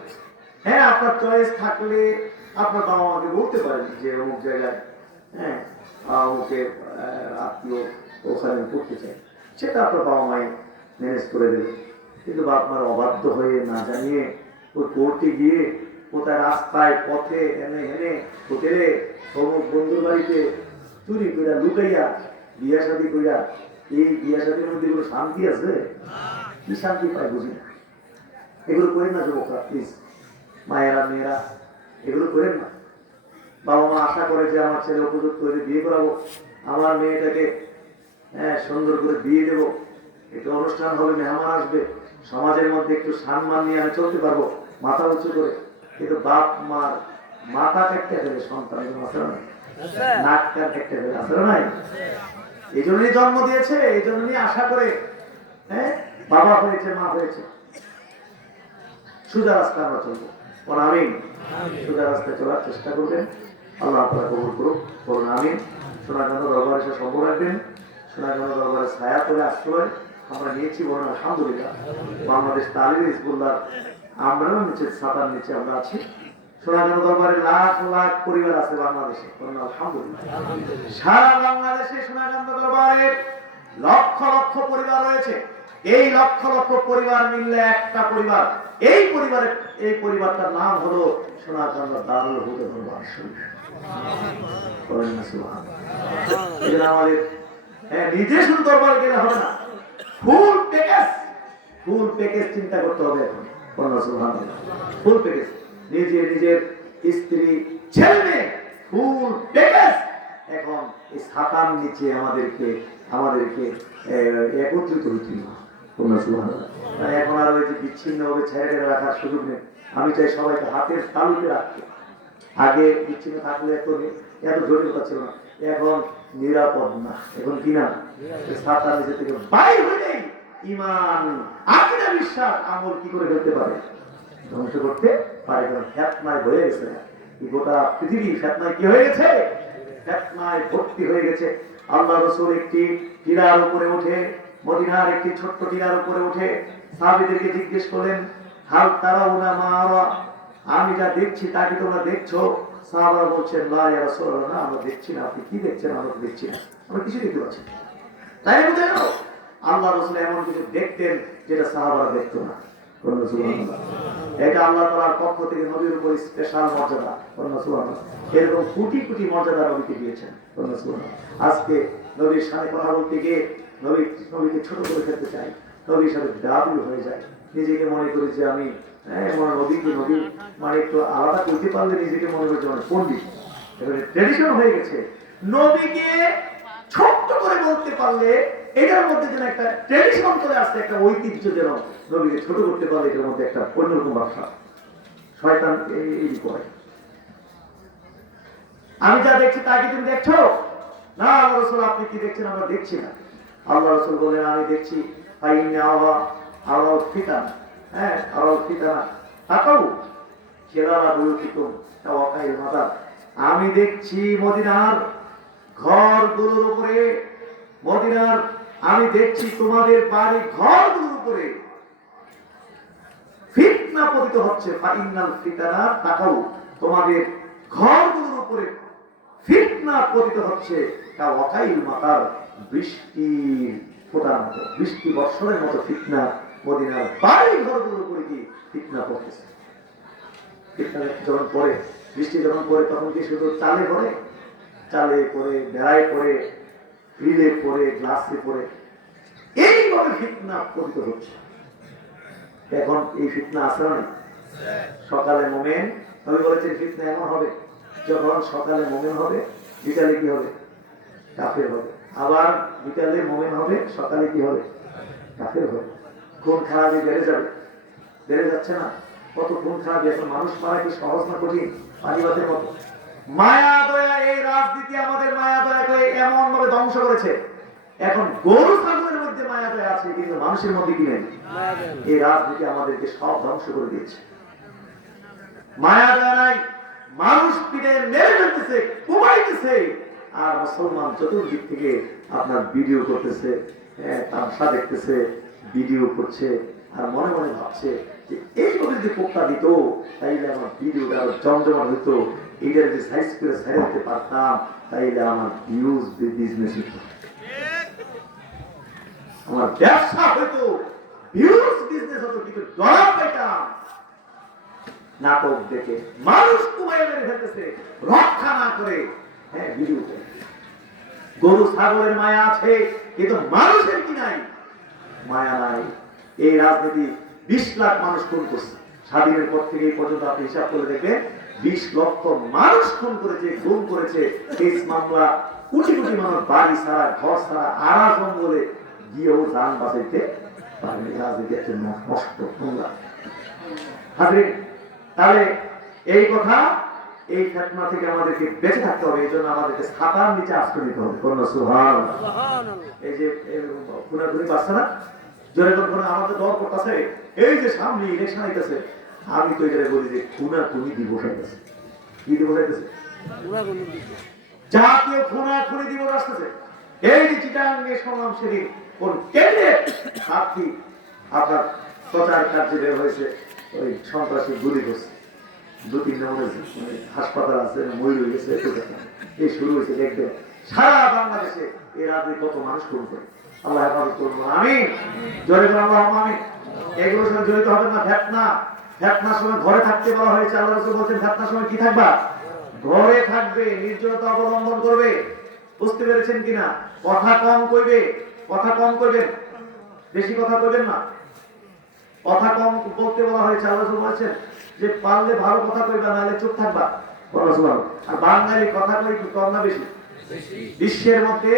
হ্যাঁ, আপনার চয়েস থাকলে আপনার বাবা মাকে বলতে পারেন যে অমুক জায়গায়, হ্যাঁ, অমুকে আত্মীয় ওখানে করতে চাই, সেটা আপনার বাবা মাই ম্যানেজ করে দেবে। কিন্তু বাপ মার অবাধ্য হয়ে না জানিয়ে ওই কোর্টে গিয়ে কোথায় রাস্তায় পথে এনে এনে হোটেলে অমুক বন্ধুর বাড়িতে চুরি কইরা লুকাইয়া বিয়া শাদী কইরা, এই বিয়া শাদীর মধ্যে কোনো শান্তি আছে? কি শান্তি পায় বুঝি না। এগুলো করেন না যুবকরা, প্লিজ, মায়েরা মেয়েরা এগুলো করেন না। বাবা মা আশা করে যে আমার ছেলে উপযুক্ত হয়ে বিয়ে করাবো, আমার মেয়েটাকে সুন্দর করে বিয়ে দেবো, একটু অনুষ্ঠান হবে, মেহমান আসবে, সমাজের মধ্যে একটু সম্মান নিয়ে আমি চলতে পারবো, মাথা উঁচু করে। কিন্তু বাপ মার মাথা কাটতে ফেলে সন্তান, আছে না? নাক কান কাটতে ফেলে, আছে না? এই জন্যই জন্ম দিয়েছে, এই জন্যই আশা করে বাবা হয়েছে, মা হয়েছে। সোজা রাস্তা আমরা চলবো, আমিন। সোজা রাস্তায় চলার চেষ্টা করবেন, আল্লাহ আপনারা কবুল করুক, বলুন আমিন। সোনাগান দরবারে এসে সম্ভব রাখবেন, সোনাগান দরবারে ছায়া করে আশ্রয় আমরা নিয়েছি, বলুন আলহামদুলিল্লাহ। বাংলাদেশ তালিম হিজবুল্লাহ আমরাও নিচে, ছাতার নিচে আমরা আছি। সোনাগান দরবারে লাখ লাখ পরিবার আছে বাংলাদেশে, বলুন আলহামদুলিল্লাহ। সারা বাংলাদেশে সোনাগান দরবারে লক্ষ লক্ষ পরিবার রয়েছে। এই লক্ষ লক্ষ পরিবার মিললে একটা পরিবার, এই পরিবারটার নাম হলো সোনাগান দারুল হুদা দরবার শরীফ। আমাদের নিজে শুধু দরবার গেলে হবে না, ফুল প্যাকেজ চিন্তা করতে হবে এখন। ফুল প্যাকেজ, নিজের স্ত্রী ছেলে মেয়ে, ফুল প্যাকেজ। এখন এই ছাতার নিচে আমাদেরকে একত্রিত হইতে হবে। এখন আর ওই যে বিচ্ছিন্ন ভাবে ছেড়ে রাখার সুযোগ নেই। আমি চাই সবাইকে হাতের তালুতে রাখতে। আগে বিচ্ছিন্ন থাকলে এত জটিলতা ছিল না, এখন নিরাপদ না। এখন কিনা ছাতার নিচে থেকে বাইরে হয়ে ইমান, আকিদা, বিশ্বাস, আমল কি করে ফেলতে পারে? ধ্বংস করতে পারে। কারণ ফেতনায় হয়ে গেছে, গোটা পৃথিবী ফেতনায় কি হয়ে গেছে? ফেতনায় ভর্তি হয়ে গেছে। আল্লাহ রাসূল একটি টিলার উপরে উঠে, মদিনার একটি ছোট্ট টিলার উপরে উঠে সাহাবীদেরকে জিজ্ঞেস করলেন, হাল তারাউনা মা আরা, আমি যা দেখছি তা কি তোমরা দেখছো? সাহাবারা বলছেন, লা ইয়া রাসূলুল্লাহ, না আমরা দেখছি না। আপনি কি দেখছেন? আমরা দেখছি না, আমরা কিছু দেখতে পাচ্ছি না। তাই বুঝে গেল আল্লাহ রাসূল এমন কিছু দেখতেন যেটা সাহাবারা দেখতো না। সুবহানাল্লাহ। এটা আল্লাহ তাআলার পক্ষ থেকে নবীর উপর স্পেশাল মর্যাদা। সুবহানাল্লাহ। এরকম কোটি কোটি মর্যাদা নবীকে দিয়েছেন। সুবহানাল্লাহ। আজকে নবীর সাথে কথা বলতে গিয়ে নবীকে ছোট করে ফেলতে চাই, নবীর সাথে দাবি হয়ে যায়, নিজেকে মনে করি যে আমি নবীকে নবী মানে একটু আলাদা করতে পারলে নিজেকে মনে করছে মানে পণ্ডিত। এবারে ট্রেডিশন হয়ে গেছে, নবীকে ছোট্ট করে বলতে পারলে এটার মধ্যে যেন একটা ট্রেডিশন চলে আসছে, একটা ঐতিহ্য, যেন নবীকে ছোট করতে পারলে এটার মধ্যে একটা অন্যরকম ব্যবসা শয়তান এই করে। আমি যা দেখছি তা কি তুমি দেখছো? না আল্লাহ রাসূল, আপনি কি দেখছেন? আমরা দেখছি না। আল্লাহ রাসূল বলেন, আমি দেখছি আওয়াল ফিতান, আওয়াল ফিতানা তাকাউ খেলারা বুয়ুতিকুম তাওয়াকাইল মাদার। আমি দেখছি মদিনার ঘরগুলোর উপরে, মদিনার আমি দেখছি তোমাদের বাড়ি ঘরগুলোর উপরে ফিতনা পতিত হচ্ছে। ফাইনাল ফিতানা তাকাউ, তোমাদের ঘরগুলোর উপরে ফিতনা পতিত হচ্ছে। তাওয়াকাইল মাদার, বৃষ্টির ফোঁটার মতো, বৃষ্টি বর্ষণের মতো ফিতনা মদিনার বাড়ি ঘরগুলোর উপরে কি ফিতনা পড়তেছে। ফিতনা যখন পড়ে, বৃষ্টি যখন পড়ে, তখন কি শুধু চালে পড়ে? চালে পড়ে, বেড়ায় পড়ে, গ্রিলে পড়ে, গ্লাসে পড়ে, এইভাবে ফিতনা পতিত হচ্ছে। এখন এই ফিতনা আসে না? সকালে মোমেন, আমি বলেছি ফিতনা এমন হবে, যখন সকালে মোমেন হবে, বিকালে কি হবে? কাফের হবে। আবার বিকালে মোমেন হবে, সকালে কি হবে? কাফের হবে। খুন খারাপি বেড়ে যাবে, বেড়ে যাচ্ছে না? কত খুন খারাপি! এখন মানুষ মারা কি সহজ না কঠিন? পানিবাতের মতো। মায়া দয়া, এই রাজনীতি আমাদের মায়া দয়াকে এমন ভাবে ধ্বংস করেছে। এখন গরু ছাগলের মধ্যে মায়া দয়া আছে, কিন্তু মানুষের মধ্যে কি নেই? এই রাজনীতি আমাদেরকে সব ধ্বংস করে দিয়েছে। মায়া দয়া নাই, মানুষ পিঠে মেরে ফেলতেছে, কুমাইতেছে, আর মুসলমান চতুর্দিক থেকে আপনার ভিডিও করতেছে, তামাশা দেখতেছে, ভিডিও করছে, আর মনে মনে ভাবছে যে এইভাবে যদি কোপটা দিত তাইলে আমার ভিডিওটা আরো জমজমাট হইতো, এইটা যদি সাইজ করে ছেড়ে দিতে পারতাম তাইলে আমার ভিউজ বিজনেস হইতো, আমার ব্যবসা হইতো, ভিউজ বিজনেস হতো। কিন্তু ডলার পাইতাম। নাটক দেখে মানুষ কুমায় মেরে ফেলতেছে, রক্ষা না করে ভিডিও করে। গরু ছাগলের মায়া আছে, কিন্তু মানুষের কি নাই? মায়া নাই। এই রাজনীতি 20 লাখ মানুষ খুন করছে স্বাধীনের পর থেকে এই পর্যন্ত। আপনি হিসাব করে দেখবেন 20 লক্ষ মানুষ খুন করেছে, গুম করেছে। কেস মামলা, কোটি কোটি মানুষ বাড়ি ছাড়া, ঘর ছাড়া, আড়া জঙ্গলে গিয়েও যান বাঁচাইতে পারেনি। রাজনীতি একটা নষ্ট নোংরা। তাহলে এই কথা, এই ফিতনা থেকে আমাদেরকে বেঁচে থাকতে হবে। এই জন্য আমাদেরকে ছাতার নিচে আশ্রয় নিতে হবে। সুবহানাল্লাহ। এই যে খুনাখুনি বাচ্চা না, জোরে করে আমাদের দর করতেছে, এই যে সামনে ইলেকশন আইতেছে, আমি তো এখানে বলি যে খুনাখুনি দিবস আইতেছে। কি দিবস আইতেছে? জাতীয় খুনাখুনি দিবস আসতেছে। এই যে চিটাঙ্গে সংগ্রাম সেদিন কোন ক্যান্ডিডেট প্রার্থী আপনার প্রচার কার্যে বের হয়েছে, ওই সন্ত্রাসী গুলি করছে, 2-3 নম্বরের হাসপাতাল আছে, ময়ূর হয়ে গেছে, এই শুরু হয়েছে। দেখবেন সারা বাংলাদেশে এই রাতে কত মানুষ খুন করে। আল্লাহ হেফাজত করবো। আমিন। জোরে করে আল্লাহ আমিন। এগুলোর সঙ্গে জড়িত হবে না। ফেতনার সময় ঘরে থাকতে বলা হয়েছে। আল্লাহ রাসূল বলছেন ফেতনার সময় কি থাকবা? ঘরে থাকবে, নির্জনতা অবলম্বন করবে। বুঝতে পেরেছেন কিনা? কথা কম কইবে, কথা কম করবেন, বেশি কথা কইবেন না। কথা কম বলতে বলা হয়েছে। আল্লাহ রাসূল বলেছেন যে পারলে ভালো কথা কইবা, নাহলে চুপ থাকবা। আর বাঙালি কথা কই কম না বেশি? বিশ্বের মধ্যে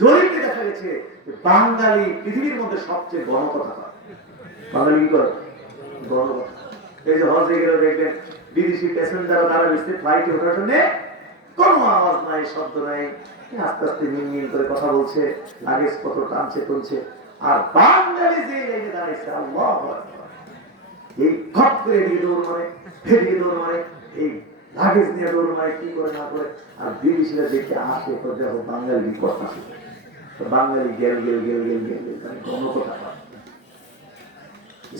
জরিপে দেখা গেছে বাঙালি পৃথিবীর মধ্যে সবচেয়ে গণকথা কয়। বাঙালি কি করে? গণকথা। এই যে হজে গেলে দেখবেন বিদেশি প্যাসেঞ্জার তারা মিশতে ফ্লাইটে ওঠার জন্য কোনো আওয়াজ নাই, শব্দ নাই, আস্তে আস্তে মিনমিন করে কথা বলছে, লাগেজ পত্র টানছে তুলছে। আর বাঙালি যে লেগে দাঁড়াইছে, আল্লাহু আকবার, এই খপ করে এদিকে দৌড় মারে, এদিকে দৌড় মারে, এই লাগেজ নিয়ে দৌড় মারে, কি করে না করে। আর বিদেশিরা দেখে আসে, তো দেখো বাঙালি কথা শুনে, বাঙালি গেল গেল গেল গেল গেল মানে গণকথা পায়।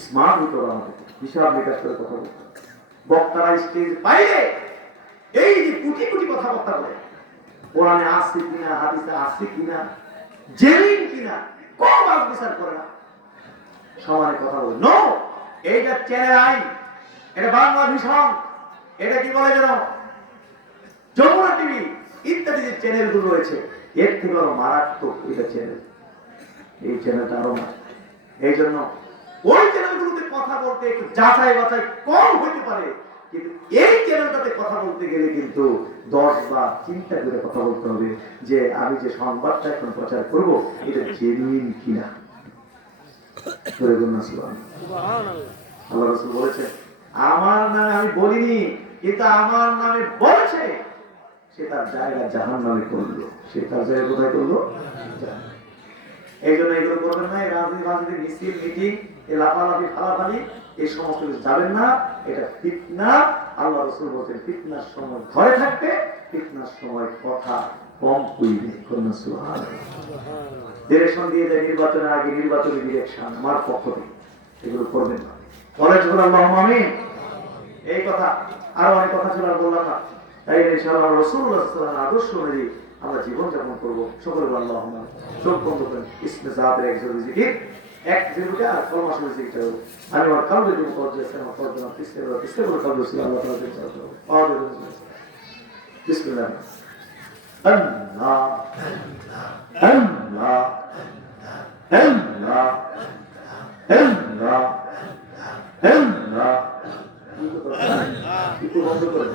স্মার্ট হইতে হবে আমাদের, হিসাব নিকাশ করে কথা বলতে। বক্তারা স্টেজ বাইরে এই যে কোটি কোটি কথাবার্তা বলে, কোরআনে আছে কিনা, হাদিসে আছে কিনা, জেনুইন কিনা, কোন বিচার করে না, সমানে কথা বলে। নো, এইটা চ্যানেল আইন, এটা বাংলা ভীষণ, এটা কি বলে যেন যমুনা টিভি ইত্যাদি যে চ্যানেলগুলো রয়েছে, এর থেকে আরো মারাত্মক এটা চ্যানেল। এই চ্যানেলটা আরো এই জন্য ওই চ্যানেলগুলোতে কথা বলতে একটু যাচাই বাছাই কম হতে পারে, কিন্তু এই চ্যানেলটাতে কথা বলতে গেলে কিন্তু 10 বার চিন্তা করে কথা বলতে হবে যে আমি যে সংবাদটা এখন প্রচার করব এটা জেনুইন কিনা। আল্লাহ রাসূল বলেছেন, আমার নামে আমি বলিনি, কিন্তু আমার নামে বলেছে, সে তার জায়গা জাহান্নামে করলো। সে তার জায়গা কোথায় করলো? এই জন্য এগুলো করবেন না। রাজনীতি মিছিল মিটিং, লাফালাফি ফালাফালি এই সমস্ত কিছু যাবেন না। এটা ফিতনা। আল্লাহ রাসূল বলেন ফিতনার সময় ঘরে থাকবে, ফিতনার সময় কথা কম কইবে। ডিরেকশন দিয়ে দেয় নির্বাচনের আগে, নির্বাচনী ডিরেকশন আমার পক্ষ থেকে, এগুলো করবেন না। কলেজ বলে আল্লাহুম্মা আমিন। এই কথা আরো অনেক কথা ছিল, আর বললাম না। তাই ইনশাআল্লাহ রাসূলুল্লাহ সাল্লাল্লাহু আলাইহি ওয়াসাল্লাম আদর্শ অনুযায়ী আমরা জীবন যাপন করবো। সকলে আল্লাহুম্মা চোখ বন্ধ করেন। ইসমে জাতের একজন জিকির, এক জিকিরটা আর কলমা শুনে জিকিরটা হলো আমি আমার কালবে দিন পর্যায়ে আমার পর্যায়ে পিছতে বলে কালবে ছিল আল্লাহ তাআলা দিন চালাতে হবে। আমাদের বিসমিল্লাহ। আল্লাহ আল্লাহ আল্লাহ আল্লাহ আল্লাহ। একটু বন্ধ করেন।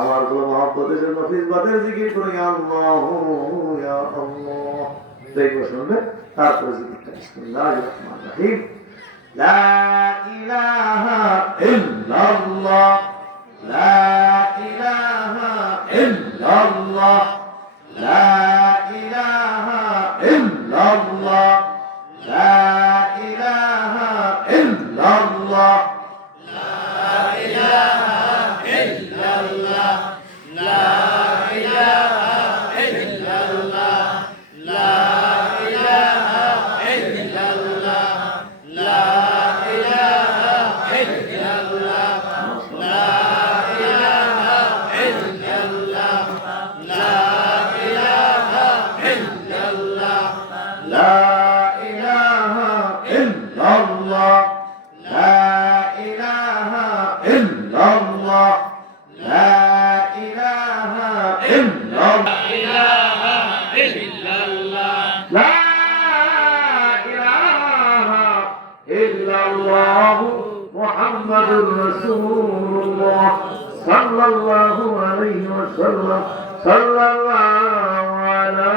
আমার গুলো মহব্বতের জন্য ফিসবাতের জিকির করে দেখবো, শুনবে, তারপরে জিকিরটা বিসমিল্লাহির রহমানির রহিম। লা ইলাহা ইল্লাল্লাহ লা ইলাহা ইল্লাল্লাহ লা ইলাহা ইল্লাল্লাহ লা ইলাহা ইল্লাল্লাহ লা মুহাম্মাদুর রাসূলুল্লাহ সাল্লাল্লাহু আলাইহি ওয়াসাল্লাম সাল্লাল্লাহু আলা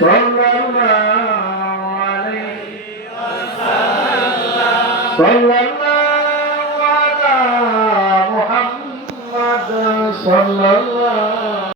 সাল্লাল্লাহু আলাইহি সাল্লাল্লাহু আলা মুহাম্মাদ সাল্লাল্লাহু